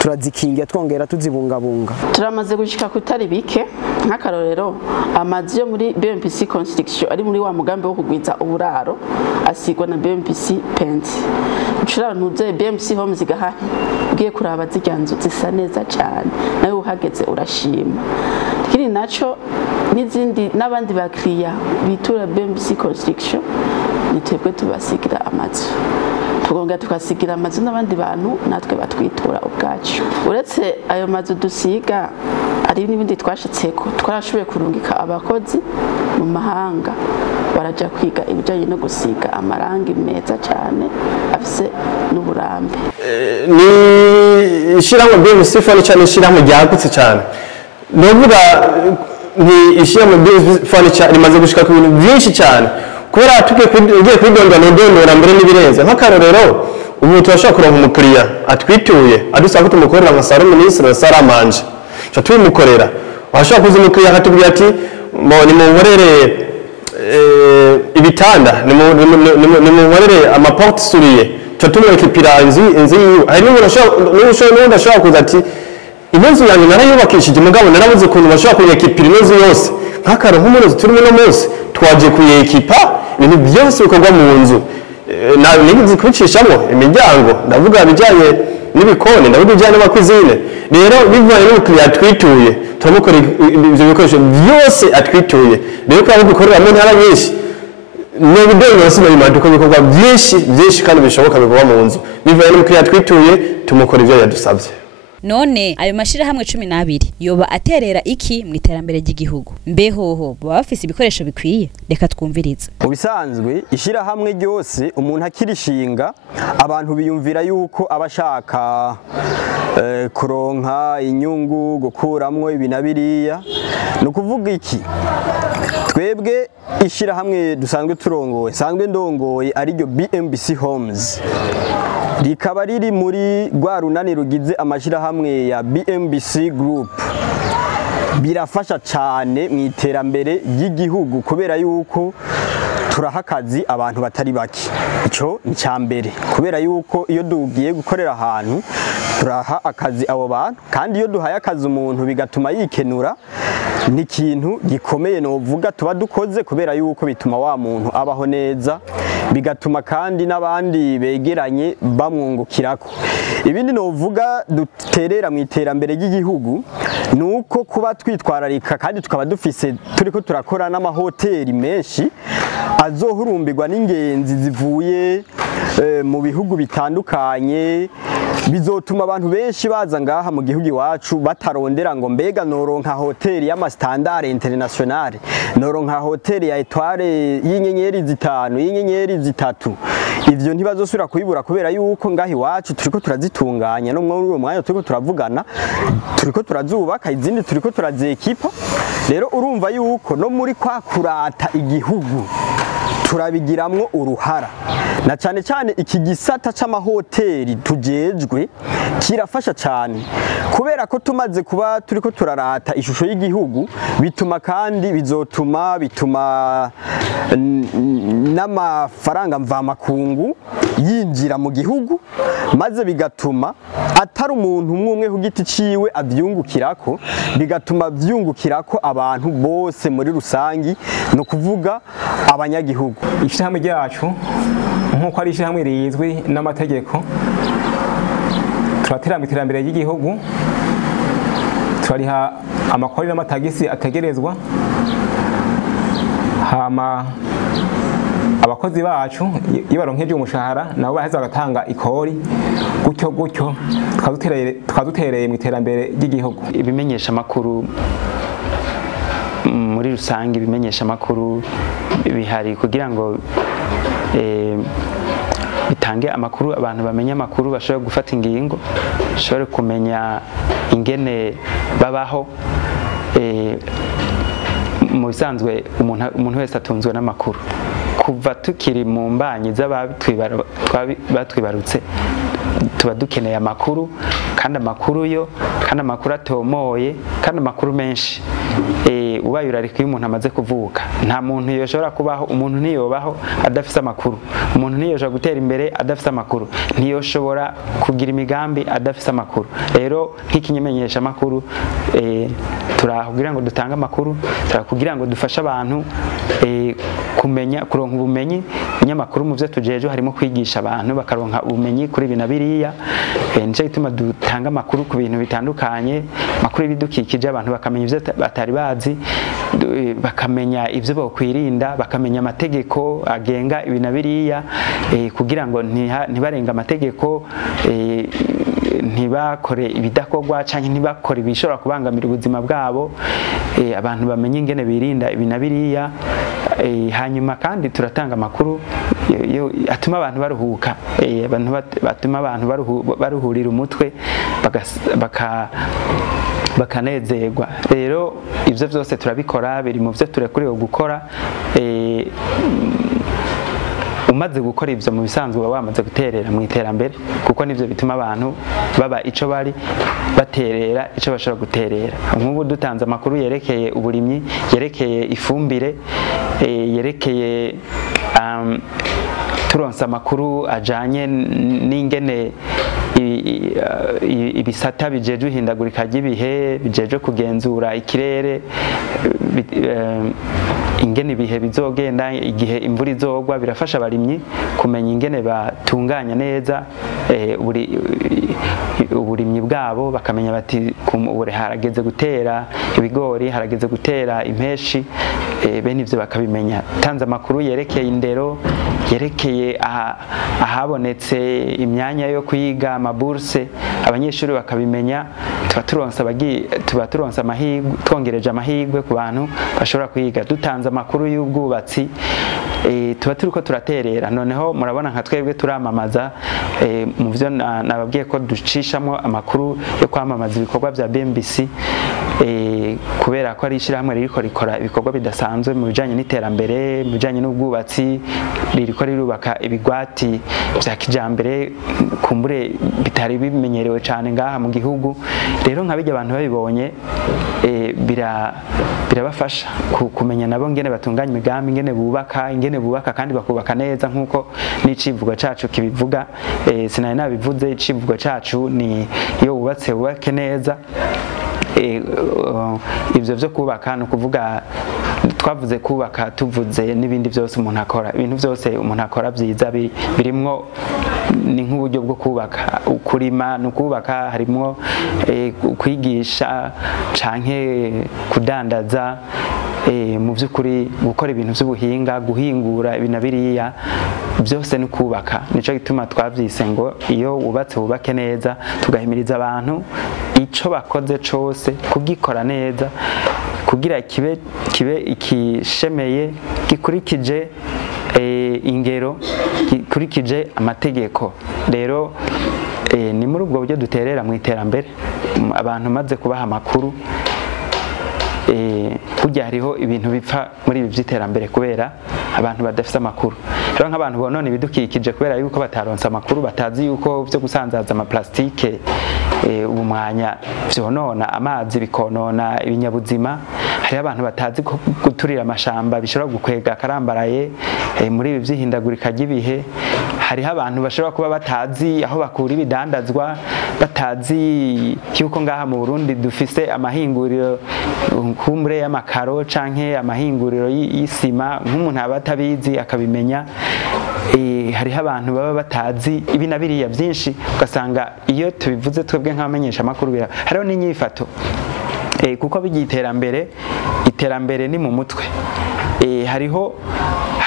turazikingira twongera tuzibungabunga turamaze gushika kutari bike nk'akarorero amazi yo muri BMPC construction ari muri wa mugambi wo kugwiza uburaro asigwa na BMPC Paint ucura ntuze BMC Homes gaha ugiye kuraba zijyanzu zisa neza cyane nawe uhageze urashima kiri naco n'izindi n'abandi bakiriya bitura BMC construction nitebwe tubasigira amazu tugonga tukasigira amazu n'abandi bantu natwe batwitura ubwacu uretse ayo mazu dusiga ari n'ibindi twashitseko twarashoboye kurungika abakozi mu mahanga baraja kwiga ibijanye no gusiga amarangi meza cyane afise n'uburambe ni ishyirahamwe BMC Furniture ishyirahamwe ryagutse cyane novuga ni ishyirahamwe BMC Furniture rimaze gushika ku bintu byinshi cyane kubera tugiye kwidondora mbere n'ibirenze nk'akarorero ubu turashobora kuronka umukiriya atwituye adusaba ko tumukorera nka saro ministre sara manje cyo tumukorera washobora kuza umukiriya akatubwira ati ni munkorere ibitanda ni munkorere amaporte suriye cyo tumwekipira inzu hari n'umuntu ashobora kuza ati inzu yanjye narayubakishije mugabo narabuze ukuntu bashobora kuyekipira inzu yose nk'akaro nk'umurozi turimo no munsi twaje kuyekipa ibintu byose bikorwa mu nzu nigeze kubicishamo imiryango ndavuga bijyanye n'ibikoni ndavuga bijyanye n'amakwizine rero bivanye n'umukiriya twituye turamukora ibyo bikoresho byose atwituye rero ko aho dukorera mu ntara nyinshi ni ibidongo basima bimaduka bikorwa byinshi kandi bishoboka bikorwa mu nzu bivanye n'umukiriya twituye tumukora ibyo yadusabye none ayo mashirahamwe 12 yoba aterera iki mu iterambere ry'igihugu mbehoho baba bafise ibikoresho bikwiye reka twumvirize mu bisanzwe ishirahamwe ryose umuntu akirishinga abantu biyumvira yuko abashaka kuronka inyungu gukuramwo ibinabiriya no kuvuga iki twebwe ishirahamwe dusanzwe turongoye sanzwe ndongoye ari ryo BMBC Homes rikaba riri muri rwa runani rugize amashirahamwe ya BMBC Group birafasha cyane mu iterambere ry'igihugu kubera yuko turaha akazi abantu batari bake icyo ni cyambere kubera yuko iyo dugiye gukorera ahantu turaha akazi abo bantu kandi iyo duhaye akazi umuntu bigatuma yikenura ni ikintu gikomeye novuga tuba dukoze kubera yuko bituma wa muntu abaho neza bigatuma kandi n'abandi begeranye bamwungukirako ibindi novuga duterera mu iterambere ry'igihugu nuko kuba twitwararika kandi tukaba dufise turiko turakora n'amahoteli menshi azohurumbirwa n'ingenzi zivuye mu bihugu bitandukanye bizotuma abantu benshi baza ngaha mu gihugu iwacu batarondera ngo mbega noronka hoteli y'amastandard international noronka hoteli ya etoile y'inyenyeri 5 y'inyenyeri 3 ivyo ntibazosubira kubibura kubera yuko ngaho iwacu turiko turazitunganya no muri uwo mwanya turiko turavugana turiko turazubaka izindi turiko turazekipa rero urumva yuko no muri kwa kurata igihugu turabigiramwo uruhara na cyane cyane iki gisata c'amahoteli tujejwe kirafasha cyane kubera ko tumaze kuba turiko turarata ishusho y'igihugu bituma kandi bituma n'amafaranga mvamakungu yinjira mu gihugu maze bigatuma atari umuntu umwe ku giti ciwe avyungukirako bigatuma vyungukirako abantu bose muri rusangi no kuvuga abanyagihugu. Ishirahamwe ryacu nk'uko ari ishirahamwe rizwi n'amategeko turatera mu iterambere ry'igihugu turariha amakori n'amatagisi ategerezwa hama abakozi bacu iyo baronkeje umushahara nabo baheza bagatanga ikori gutyo twadutereye mu iterambere ry'igihugu. Ibimenyesha makuru muri rusange ibimenyesha makuru bihari kugira ngo bitange amakuru abantu bamenye amakuru bashobora gufata ingingo bashobora kumenya ingene babaho mu bisanzwe umuntu wese atunzwe n'amakuru kuva tukiri mu mbanyi z'abatwibarutse tuba dukeneye amakuru kandi amakuru atomoye kandi amakuru menshi ubaye urarika iyo umuntu amaze kuvuka nta muntu yoshobora kubaho umuntu ntiyobaho adafise amakuru umuntu ntiyoshobora gutera imbere adafise amakuru ntiyoshobora kugira imigambi adafise amakuru rero nk'ikimenyesha amakuru turaho kugira ngo dutange amakuru turaho kugira ngo dufashe abantu kumenya kuronka ubumenyi inyamakuru mu byo tujeje harimo kwigisha abantu bakaronka ubumenyi kuri bina biriya nico gituma dutanga amakuru ku bintu bitandukanye amakuru y'ibidukikije abantu bakamenya ivyo batari bazi bakamenya ivyo bokwirinda bakamenya amategeko agenga ibina biriya kugira ngo ntibarenga amategeko ntibakore ibidakorwa canke ntibakore ibishobora kubangamira ubuzima bwabo abantu bamenye ingene birinda ibina biriya hanyuma kandi turatanga amakuru atuma abantu baruhuka batuma abantu baruhurira umutwe bakanezerwa rero ivyo vyose turabikora biri mu vyo turekuriwe gukora umaze gukora ivyo mu bisanzwe wamaze guterera mu iterambere kuko nivyo bituma abantu baba ico bari baterera ico bashobora guterera nk'ubu dutanze amakuru yerekeye uburimyi yerekeye ifumbire yerekeye turonse amakuru ajanye n'ingene ibisata bijeje ihindagurika ry'ibihe bijeje kugenzura ikirere ingene ibihe bizogenda igihe imvura izogwa birafasha abarimyi kumenya ingene batunganya neza uburimyi bwabo bakamenya bati harageze gutera ibigori harageze gutera impeshi bene ivyo bakabimenya tanze amakuru yerekeye indero yerekeye ahabonetse imyanya yo kwiga amaburse abanyeshuri bakabimenya tuba turonse amahirwe twongereje amahirwe ku bantu bashobora kwiga dutanze amakuru y'ubwubatsi tuba turiko turaterera noneho murabona nka twebwe turamamaza mu byo nababwiye ko ducishamo amakuru yo kwamamaza ibikorwa bya BMBC kubera ko ari ishirahamwe ririko rikora ibikorwa bidasanzwe mu bijanye n'iterambere mu bijanye n'ubwubatsi ririko rirubaka ibigwati vya kijambere kumbure bitari bimenyerewe cane ngaha mu gihugu rero nkabijya abantu babibonye birabafasha kumenya nabo ngene batunganya imigambi ingene bubaka kandi bakubaka neza nkuko n'icivugo cacu kibivuga sinari nabivuze icivugo cacu ni iyo wubatse wubake neza ivyo vyo kubaka no kuvuga twavuze kubaka tuvuze n'ibindi byose umuntu akora ibintu byose umuntu akora byiza birimwo ni nk'uburyo bwo kubaka ukurima no kubaka harimo kwigisha canke kudandaza mu by'ukuri gukora ibintu by'ubuhinga guhingura ibintu biriya byose ni kubaka nico gituma twavyise ngo iyo wubatse wubake neza tugahimiriza abantu ico bakoze cose kugikora neza kugira kibe ikishemeye gikurikije ingero gikurikije amategeko. Rero ni muri ubwo buryo duterera mu iterambere abantu maze kubaha amakuru. Burya hariho ibintu bipfa muri ibi by'iterambere kubera abantu badafite amakuru. Rero nk'abantu bonona ibidukikije kubera yuko bataronsa amakuru, batazi yuko byo gusanzaza amaplastike umwanya vyonona amazi, bikonona ibinyabuzima. Hariho abantu batazi ko guturira amashamba bishobora gukwega karambaraye muri ibi by'ihindagurika ry'ibihe. Hariho abantu bashobora kuba batazi aho bakura ibidandazwa, batazi yuko ngaha mu Burundi dufise amahinguriro kumure y'amakaro canke amahinguriro y'isima, nk'umuntu aba atabizi akabimenya. Hariho abantu baba batazi ibi na biriya byinshi, ugasanga iyo tubivuze twebwe nk'abamenyesha amakuru hariho n'inyifato kuko bigiye iterambere ni mu mutwe.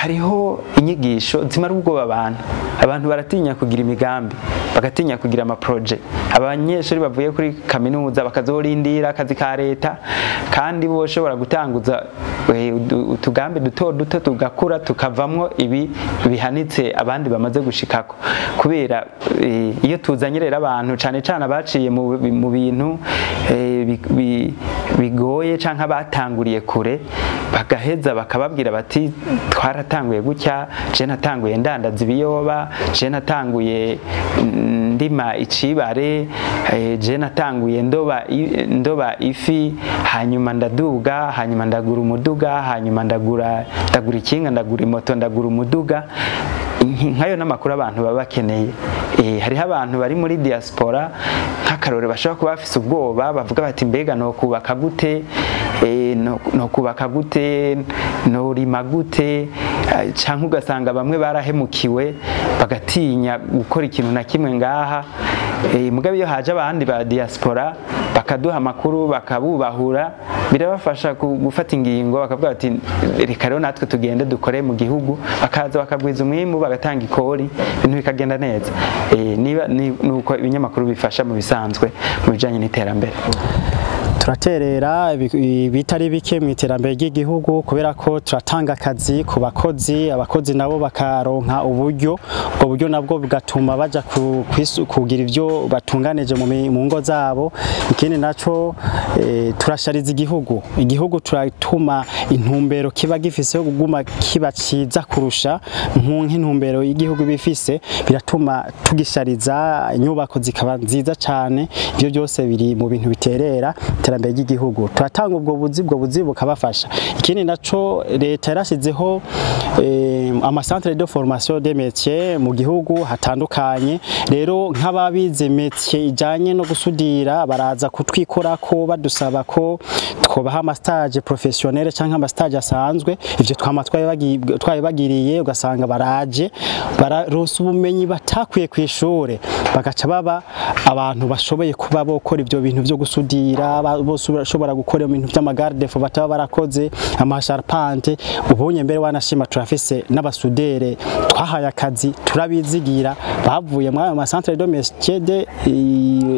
Hariho inyigisho zimara ubwoba abantu baratinya kugira imigambi, bagatinya kugira amaproje. Abanyeshuri bavuye kuri kaminuza bakazorindira akazi ka leta, kandi bo bashobora gutanguza utugambi duto tugakura tukavamwo ibi bihanitse abandi bamaze gushikako. Kubera iyo tuzanye rero abantu cane abaciye mu bintu bigoye canke abatanguriye kure, bagaheza bakababwira bati twaratanguye gutya, je natanguye ndandaza ibiyoba, je natanguye ndima icibare, je natanguye ndoba ifi, hanyuma ndaduga, hanyuma ndagura umuduga, hanyuma ndagura ikinga, ndagura imoto, ndagura umuduga. Nkayo n'amakuru abantu baba bakeneye. Hariho abantu bari muri diaspora nk'akarore bashobora kuba bafise ubwoba, bavuga bati mbega no kubaka gute, no rima gute, canke ugasanga bamwe barahemukiwe bagatinya gukora ikintu na kimwe ngaha. Mugabe iyo haje abandi ba diaspora bakaduha amakuru, bakabubahura, birabafasha gufata ingingo, bakavuga bati reka rero natwe tugende dukore mu gihugu, bakaza bakagwiza umwimbu, bagatanga ikori, ibintu bikagenda neza. Nuko ibinyamakuru bifasha mu bisanzwe mu bijanye n'iterambere. Turaterera bitari bike mu iterambere ry'igihugu kubera ko turatanga akazi ku bakozi, abakozi nabo bakaronka uburyo, ubwo buryo nabwo bigatuma baja kugira ivyo batunganije mu ngo zabo. Ikindi naco turashariza igihugu turatuma intumbero kiba gifise yo kuguma kiba ciza kurusha nk'intumbero y'igihugu bifise, biratuma tugishariza, inyubako zikaba nziza cyane. Ibyo byose biri mu bintu biterera iterambere ry'igihugu. Turatanga ubwo buzi bukabafasha. Ikindi naco leta yarashizeho amacentre de formation des métiers mu gihugu hatandukanye. Rero nk'ababize métier ijanye no gusudira baraza kutwikorako badusaba ko twobaha amastage professionnel canke amastage asanzwe. Ivyo twabibagiriye ugasanga baraje bararonsa ubumenyi batakwiye kw'ishure, bagaca baba abantu bashoboye kuba bokora ivyo bintu vyo gusudira, bashobora gukora ibintu by'amagarde fo bataba barakoze amasharpante. Ubonye mbere wanashima turafise n'abasudere twahaye akazi, turabizigira bavuye muri ayo macentre de métier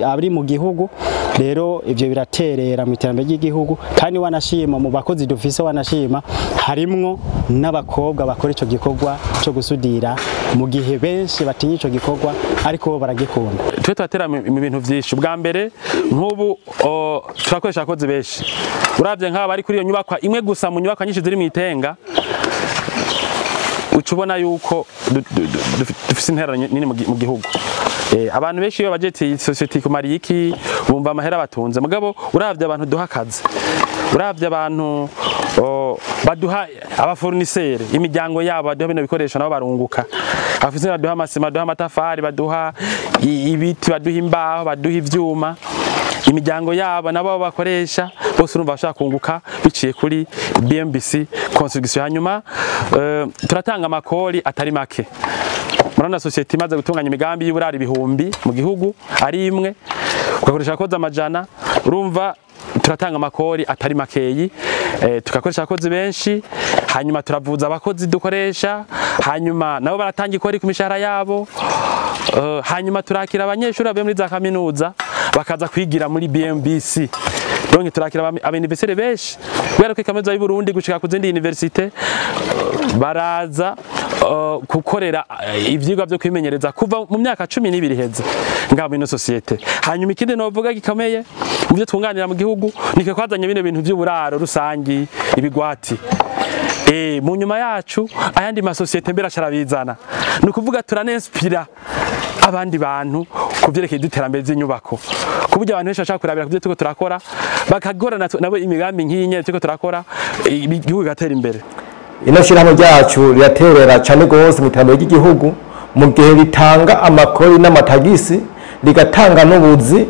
abari mu gihugu. Rero ivyo biraterera mu iterambere ry'igihugu, kandi wanashima mu bakozi dufise, wanashima harimwo n'abakobwa bakora ico gikorwa cyo gusudira, mu gihe benshi batinya ico gikorwa ariko baragikunda. Twe turatera mu bintu vyinshi. Bwa mbere nk'ubu turakoresha abakozi benshi. Uravye nk'aba bari kuri iyo nyubakwa imwe gusa mu nyubakwa nyinshi ziri mu Itenga, ucubona yuko dufise intera nini mu gihugu. Abantu benshi iyo bajeti society kumariye iki bumva amahera batunze, mugabo uravye abantu duha akazi, uravye abantu baduha abafournisseur, imiryango yabo baduha bino bikoresho nabo barunguka. Afise baduha amasima, baduha amatafari, baduha ibiti, baduha imbaho, baduha ivyuma. Imiryango yabo nabo bakoresha bose urumva bashaka kunguka biciye kuri BMBC Construction. Hanyuma turatanga amakori atari make. Murana society imaze gutunganya imigambi y'uburari ibihumbi mu gihugu ari imwe, ugakoresha abakozi amajana, urumva turatanga amakori atari makeyi. Tugakoresha abakozi benshi, hanyuma turavuza abakozi dukoresha, hanyuma nabo baratanga ikori ku mishahara yabo. Hanyuma turakira abanyeshuri bavuye muri za kaminuza bakaza kwigira muri BMBC. donc turakira abinvestere benshi kubera ko kaminuza y'u Burundi gushika ku zindi universite baraza gukorera ivyigwa byo kwimenyereza kuva mu myaka 12 iheze ngabo ino societe. Hanyuma ikindi novuga gikomeye mu byo twunganira mu gihugu nike kwazanye bino bintu by'uburaro rusangi ibigwati mu nyuma yacu ayandi masosiyete mbere acarabizana ni ukuvuga turanespira abandi bantu kuvyerekeye duterambere z'inyubako kuburyo abantu benshi bashaka kurabira kuvyo tuko turakora bakagorana nabo imigambi nk'inye tuko turakora igihugu gatera imbere. Ino shirahamwe ryacu riraterera cyane gose mu iterambere ry'igihugu mu gihe ritanga amakori n'amatagisi rigatanga n'ubuzi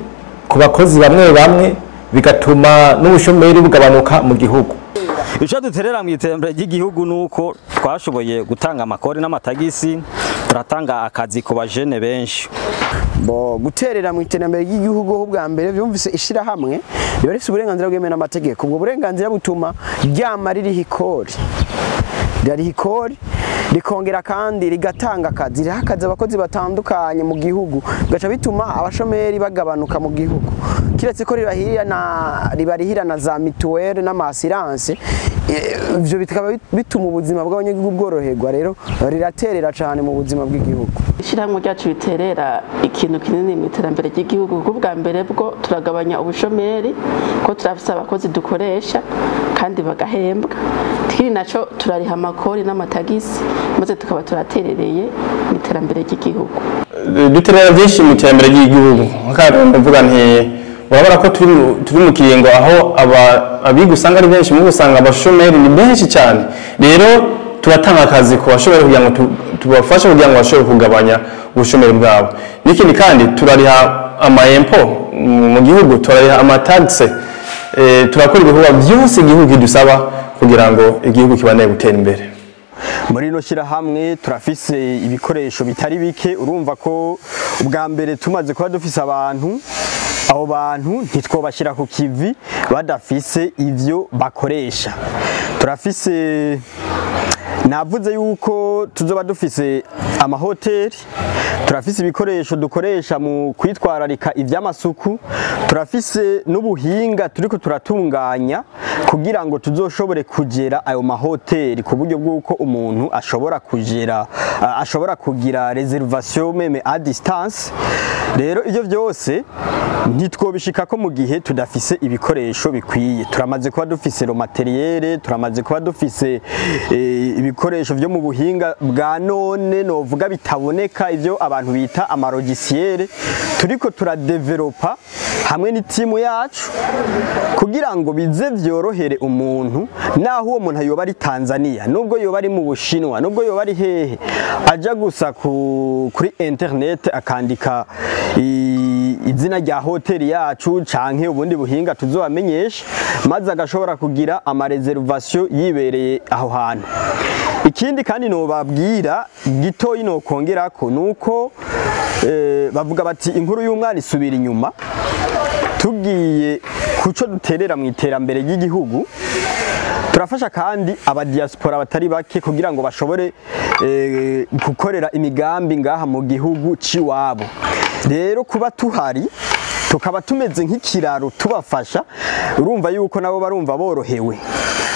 ku bakozi bamwe bamwe bigatuma n'ubushomeri bugabanuka mu gihugu. Ico duterera mu iterambere ry'igihugu nuko twashoboye gutanga amakori n'amatagisi turatanga akazi ku bajene benshi. Guterera mu iterambere ry'igihugu bwa mbere byumvise ishirahamwe biba rifite uburenganzira bwemewe n'amategeko. Ubwo burenganzira butuma ryama ririho ikori rikongera kandi rigatanga akazi rihakaza abakozi batandukanye mu gihugu gaca bituma abashomeri bagabanuka mu gihugu kiretse ko ribarihira na za mituwele n'amasiranse ivyo bikaba bituma ubuzima bw'abanyagihugu bworoherwa. Rero riraterera cyane mu buzima bw'igihugu. Ishyirahamwe ryacu biterera ikintu kinini mu iterambere ry'igihugu bwa mbere bwo turagabanya ubushomeri ko turafise abakozi dukoresha kandi bagahembwa ikindi naco turariha amakori n'amatagisi maze tukaba turaterereye mu iterambere ry'igihugu. Duterera byinshi mu iterambere ry'igihugu kandi mvuga nti urabona ko turi mu kiringo aho abiga usanga ari benshi mu gusanga abashomeri ni benshi cyane. Rero turatanga akazi ku bashomeri kugira ngo tubafashe kugira ngo bashobore kugabanya ubushomeri bwabo. N'ikindi kandi turariha amaempo mu gihugu turariha amataxe turakora ibikorwa byose igihugu kidusaba kugira ngo igihugu kibane gutera imbere. Muri no shirahamwe turafise ibikoresho bitari bike urumva ko ubwa mbere tumaze kuba dufise abantu abo bantu ntitwobashira ku kivi badafise ivyo bakoresha. Turafise navuze yuko tuzoba dufise amahoteli, turafise ibikoresho dukoresha mu kwitwararika ivy'amasuku, turafise n'ubuhinga turiko turatunganya kugira ngo tuzoshobore kugera ayo mahoteli ku buryo bw'uko umuntu ashobora kugira reservation meme à distance. Rero ivyo byose ntitwobishika ko mu gihe tudafise ibikoresho bikwiye. Turamaze kuba dufise ro materiel, turamaze kuba dufise ibikoresho byo mu buhinga bwa none novuga bitaboneka ivyo abantu bita amarogisiere turiko turadevelopa hamwe n'itimu yacu kugira ngo bize vyorohere umuntu naho uwo muntu yoba ari Tanzania nubwo yoba ari mu Bushinwa nubwo yoba ari hehe aja gusa kuri internet akandika izina rya hoteli yacu canke ubundi buhinga tuzobamenyesha maze agashobora kugira amareservation yibereye aho hantu. Ikindi kandi nobabwira gitoyi no kongerako nuko bavuga bati inkuru y'umwana isubira inyuma. Tugiye kuco duterera mu iterambere ry'igihugu turafasha kandi abadiaspora batari bake kugira ngo bashobore gukorera imigambi ngaha mu gihugu ciwabo. Rero kuba tuhari tukaba tumeze nk'ikiraro tubafasha urumva yuko nabo barumva borohewe.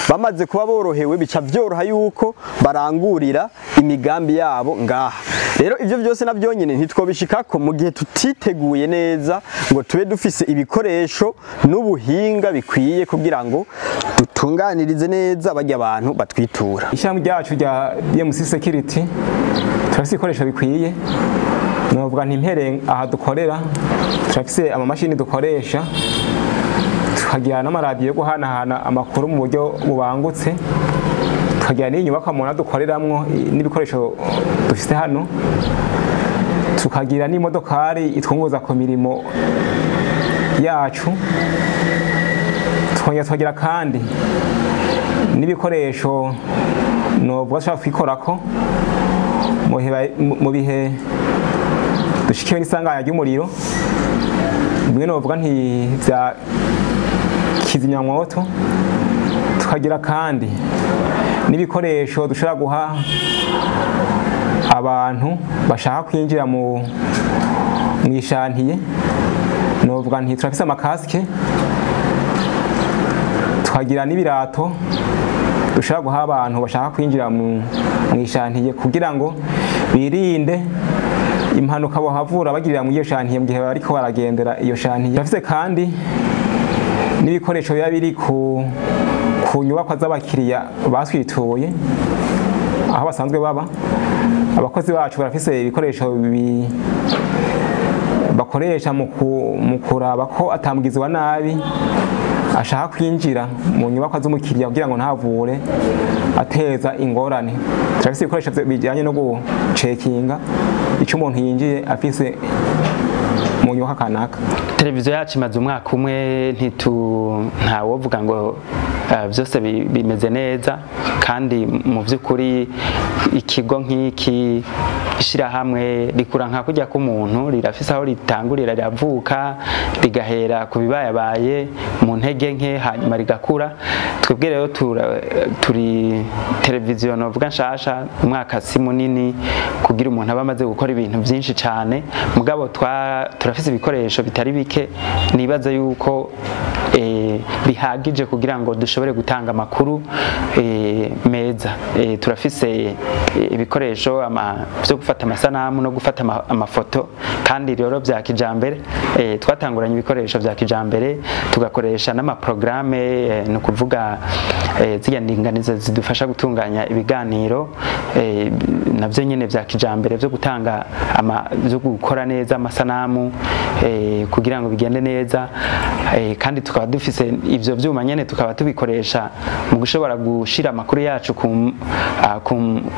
Bamaze kuba borohewe bica vyoroha yuko barangurira imigambi yabo ngaha. Rero ivyo byose navyo nyene ntitwobishikako mu gihe tutiteguye neza ngo tube dufise ibikoresho n'ubuhinga bikwiye kugira ngo dutunganirize neza bajya abantu batwitura. Ishyirahamwe ryacu rya BMC Security turafise ibikoresho bikwiye. Novuga nti mpere aha dukorera turafise amamashini dukoresha tukagira n'amaradiyo yo guhanahana amakuru mu buryo bubangutse tukagira n'inyubako umuntu dukoreramwo n'ibikoresho dufite hano tukagira n'imodokari itwunguza ku mirimo yacu tukagira kandi n'ibikoresho novuga dushobora kwikorako mu bihe dushikiwe n'isanganya ry'umuriro bimwe novuga nti vya kizimyamwoto tukagira kandi n'ibikoresho dushobora guha abantu bashaka kwinjira mu ishantiye novuga nti turafise amakaske twagira n'ibirato dushaka guha abantu bashaka kwinjira mu ishantiye kugira ngo birinde impanuka bohavura bagirira mu iyo shantiye mu gihe bariko baragendera iyo shantiye. Turafise kandi n'ibikoresho biba biri ku nyubakwa z'abakiriya baswituye aho basanzwe baba. Abakozi bacu barafise ibikoresho bakoresha mu kuraba ko atamugizi wa nabi ashaka kwinjira mu nyubakwa z'umukiriya kugira ngo ntavure ateza ingorane. Turafise ibikoresho bijyanye no gucekinga icyo umuntu yinjiye afise mu nyubakwa kanaka. Televiziyo yacu imaze umwaka umwe ntawovuga ngo byose bimeze neza, kandi mu by'ukuri ikigo nk'iki ishyirahamwe rikura nka kujya k'umuntu, rirafise aho ritangurira riravuka rigahera ku bibayabaye mu ntege nke hanyuma rigakura. Twebwe rero turi televiziyo novuga nshasha, umwaka si munini kugira umuntu aba amaze gukora ibintu byinshi cyane, mugabo turafise ibikoresho bitari bike nibaza yuko bihagije kugira ngo dushobore gutanga amakuru meza. Turafise ibikoresho byo gufata amasanamu no gufata amafoto kandi rero bya kijambere. Twatanguranye ibikoresho bya kijambere tugakoresha n'amaprograme, no kuvuga ziriya ndinganizo zidufasha gutunganya ibiganiro navyo nyene bya kijambere byo gutanga byo gukora neza amasanamu kugira ngo bigende neza, kandi tukaba dufise ivyo vyuma nyene tukaba tubikoresha mu gushobora gushira amakuru yacu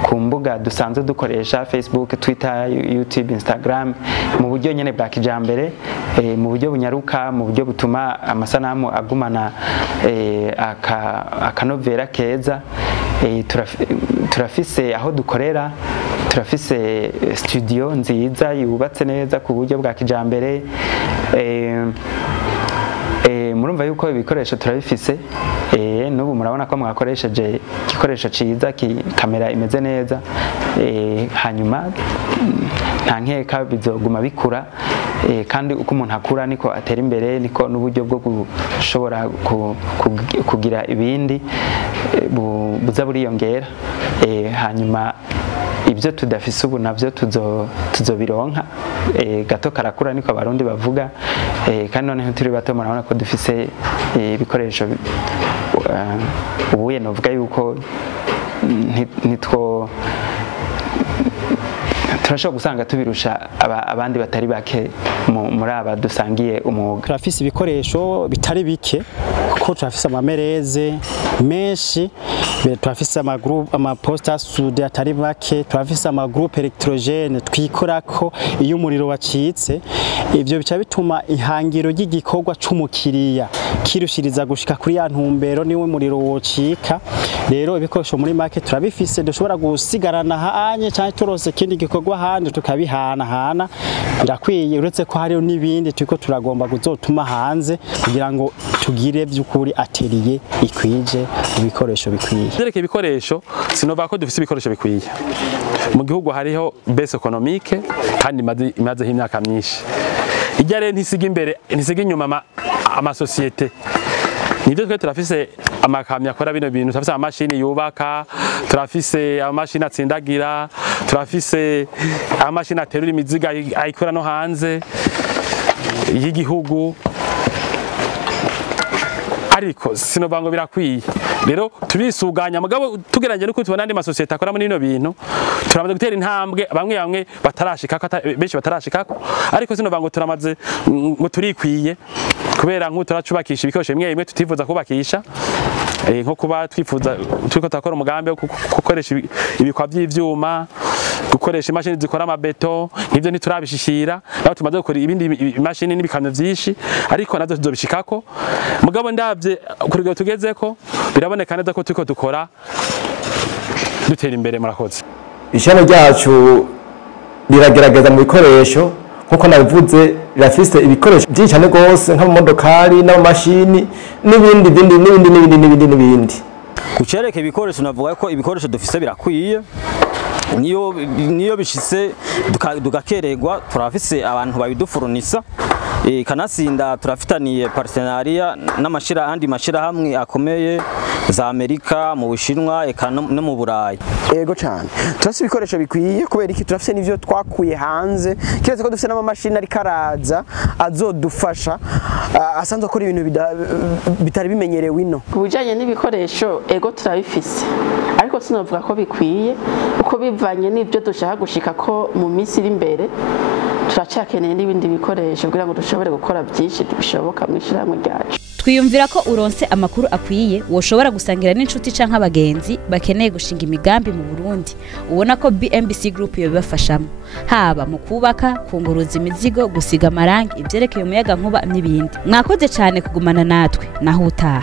ku mbuga dusanzwe dukoresha Facebook, Twitter, YouTube, Instagram mu buryo nyene bwa kijambere, mu buryo bunyaruka, mu buryo butuma amasanamu agumana akanovera keza. Turafise aho dukorera, turafise studio nziza yubatse neza ku buryo bwa kijambere. Murumva yuko ibikoresho turabifise, n'ubu murabona ko mwakoresheje igikoresho ciza, kamera imeze neza, hanyuma nta nkeka bizoguma bikura, kandi uko umuntu akura niko atera imbere, niko n'uburyo bwo gushobora kugira ibindi buza buriyongera. Hanyuma ibyo tudafise ubu navyo tuzobironka, gato karakura niko abarundi bavuga, kandi noneho turi bato murabona ko dufise ibikoresho ubuye novuga yuko turashobora gusanga tubirusha abandi batari bake muri aba dusangiye umwuga. Turafise ibikoresho bitari bike kuko turafise amamereze menshi, turafise amaposta sude atari bake, turafise amagroupe electrogene twikorako iyo umuriro wacitse. Ivyo bica bituma ihangiro ry'igikorwa c'umukiriya kirushiriza gushika kuri ya ntumbero niwe umuriro wocika. Rero ibikoresho muri make turabifise, dushobora gusigarana hanye cyane turose kindi gikorwa handi tukabihanahana, birakwiye. Uretse ko hariho n'ibindi turiko turagomba kuzotuma hanze kugira ngo tugire by'ukuri atelier ikwije ibikoresho bikwiye. Dereke ibikoresho sinova ko dufise ibikoresho bikwiye mu gihugu, hariho base economique kandi imaze imyaka myinshi. Ijya rero ntisiga imbere ntisiga inyuma amasosiyete. Nibyo twe turafise amakamyo akora bino bintu, turafise amamashini yubaka, turafise amamashini atsindagira, turafise amamashini aterura imiziga ayikora no hanze y'igihugu, ariko sinova ngo birakwiye. Rero turisuganya mugabo tugeranje nuko tubona andi masosiyete akora muri bino bintu, turamaze gutera intambwe, bamwe batarashikako, benshi batarashikako, ariko sinova ngo turamaze ngo turikwiye, kubera nk'uko turacubakisha ibikoresho bimwe tutifuza kubakisha, nko kuba twifuza turiko turakora umugambi wo gukoresha ibikwa by'ivyuma, gukoresha imashini zikora amabeto, nk'ivyo ntiturabishishira. Naho tumaze gukora ibindi imashini n'ibikamyo vyinshi, ariko nazo tuzobishikako. Mugabo ndavye kurigero tugezeko biraboneka neza ko turiko dukora dutera imbere. Murakoze. Ishano ryacu riragerageza mu bikoresho nkuko nabivuze, rirafise ibikoresho byinshi cyane gose nk'amamodokari n'amamashini n'ibindi. Kucereka ibikoresho navuga ko ibikoresho dufise birakwiye, niyo bishise dugakererwa turafise abantu babidufurunisa Kanasinda turafitaniye partenariat andi mashirahamwe akomeye za Amerika mu Bushinwa eka no mu Burayi. Yego cyane turafite ibikoresho bikwiye kubera iki turafite n'ivyo twakuye hanze kiretse ko dufite n'amamashini ari karaza azodufasha asanzwe akora ibintu bitari bimenyerewe ino. Kubijanye n'ibikoresho ego turabifise ariko sinovuga ko bikwiye uko bivanye n'ibyo dushaka gushika ko mu minsi iri imbere turacakeneye n'ibindi bikoresho kugira ngo dushobore gukora byinshi bishoboka mu ishyirahamwe ryacu. Twiyumvira ko uronse amakuru akwiye woshobora gusangira n'inshuti canke abagenzi bakeneye gushinga imigambi mu Burundi ubona ko BMBC Group yo bibafashamo haba mu kubaka kunguruza imizigo gusiga amarangi ivyerekeye umuyaga nkuba n'ibindi. Mwakoze cyane kugumana natwe naho utaha.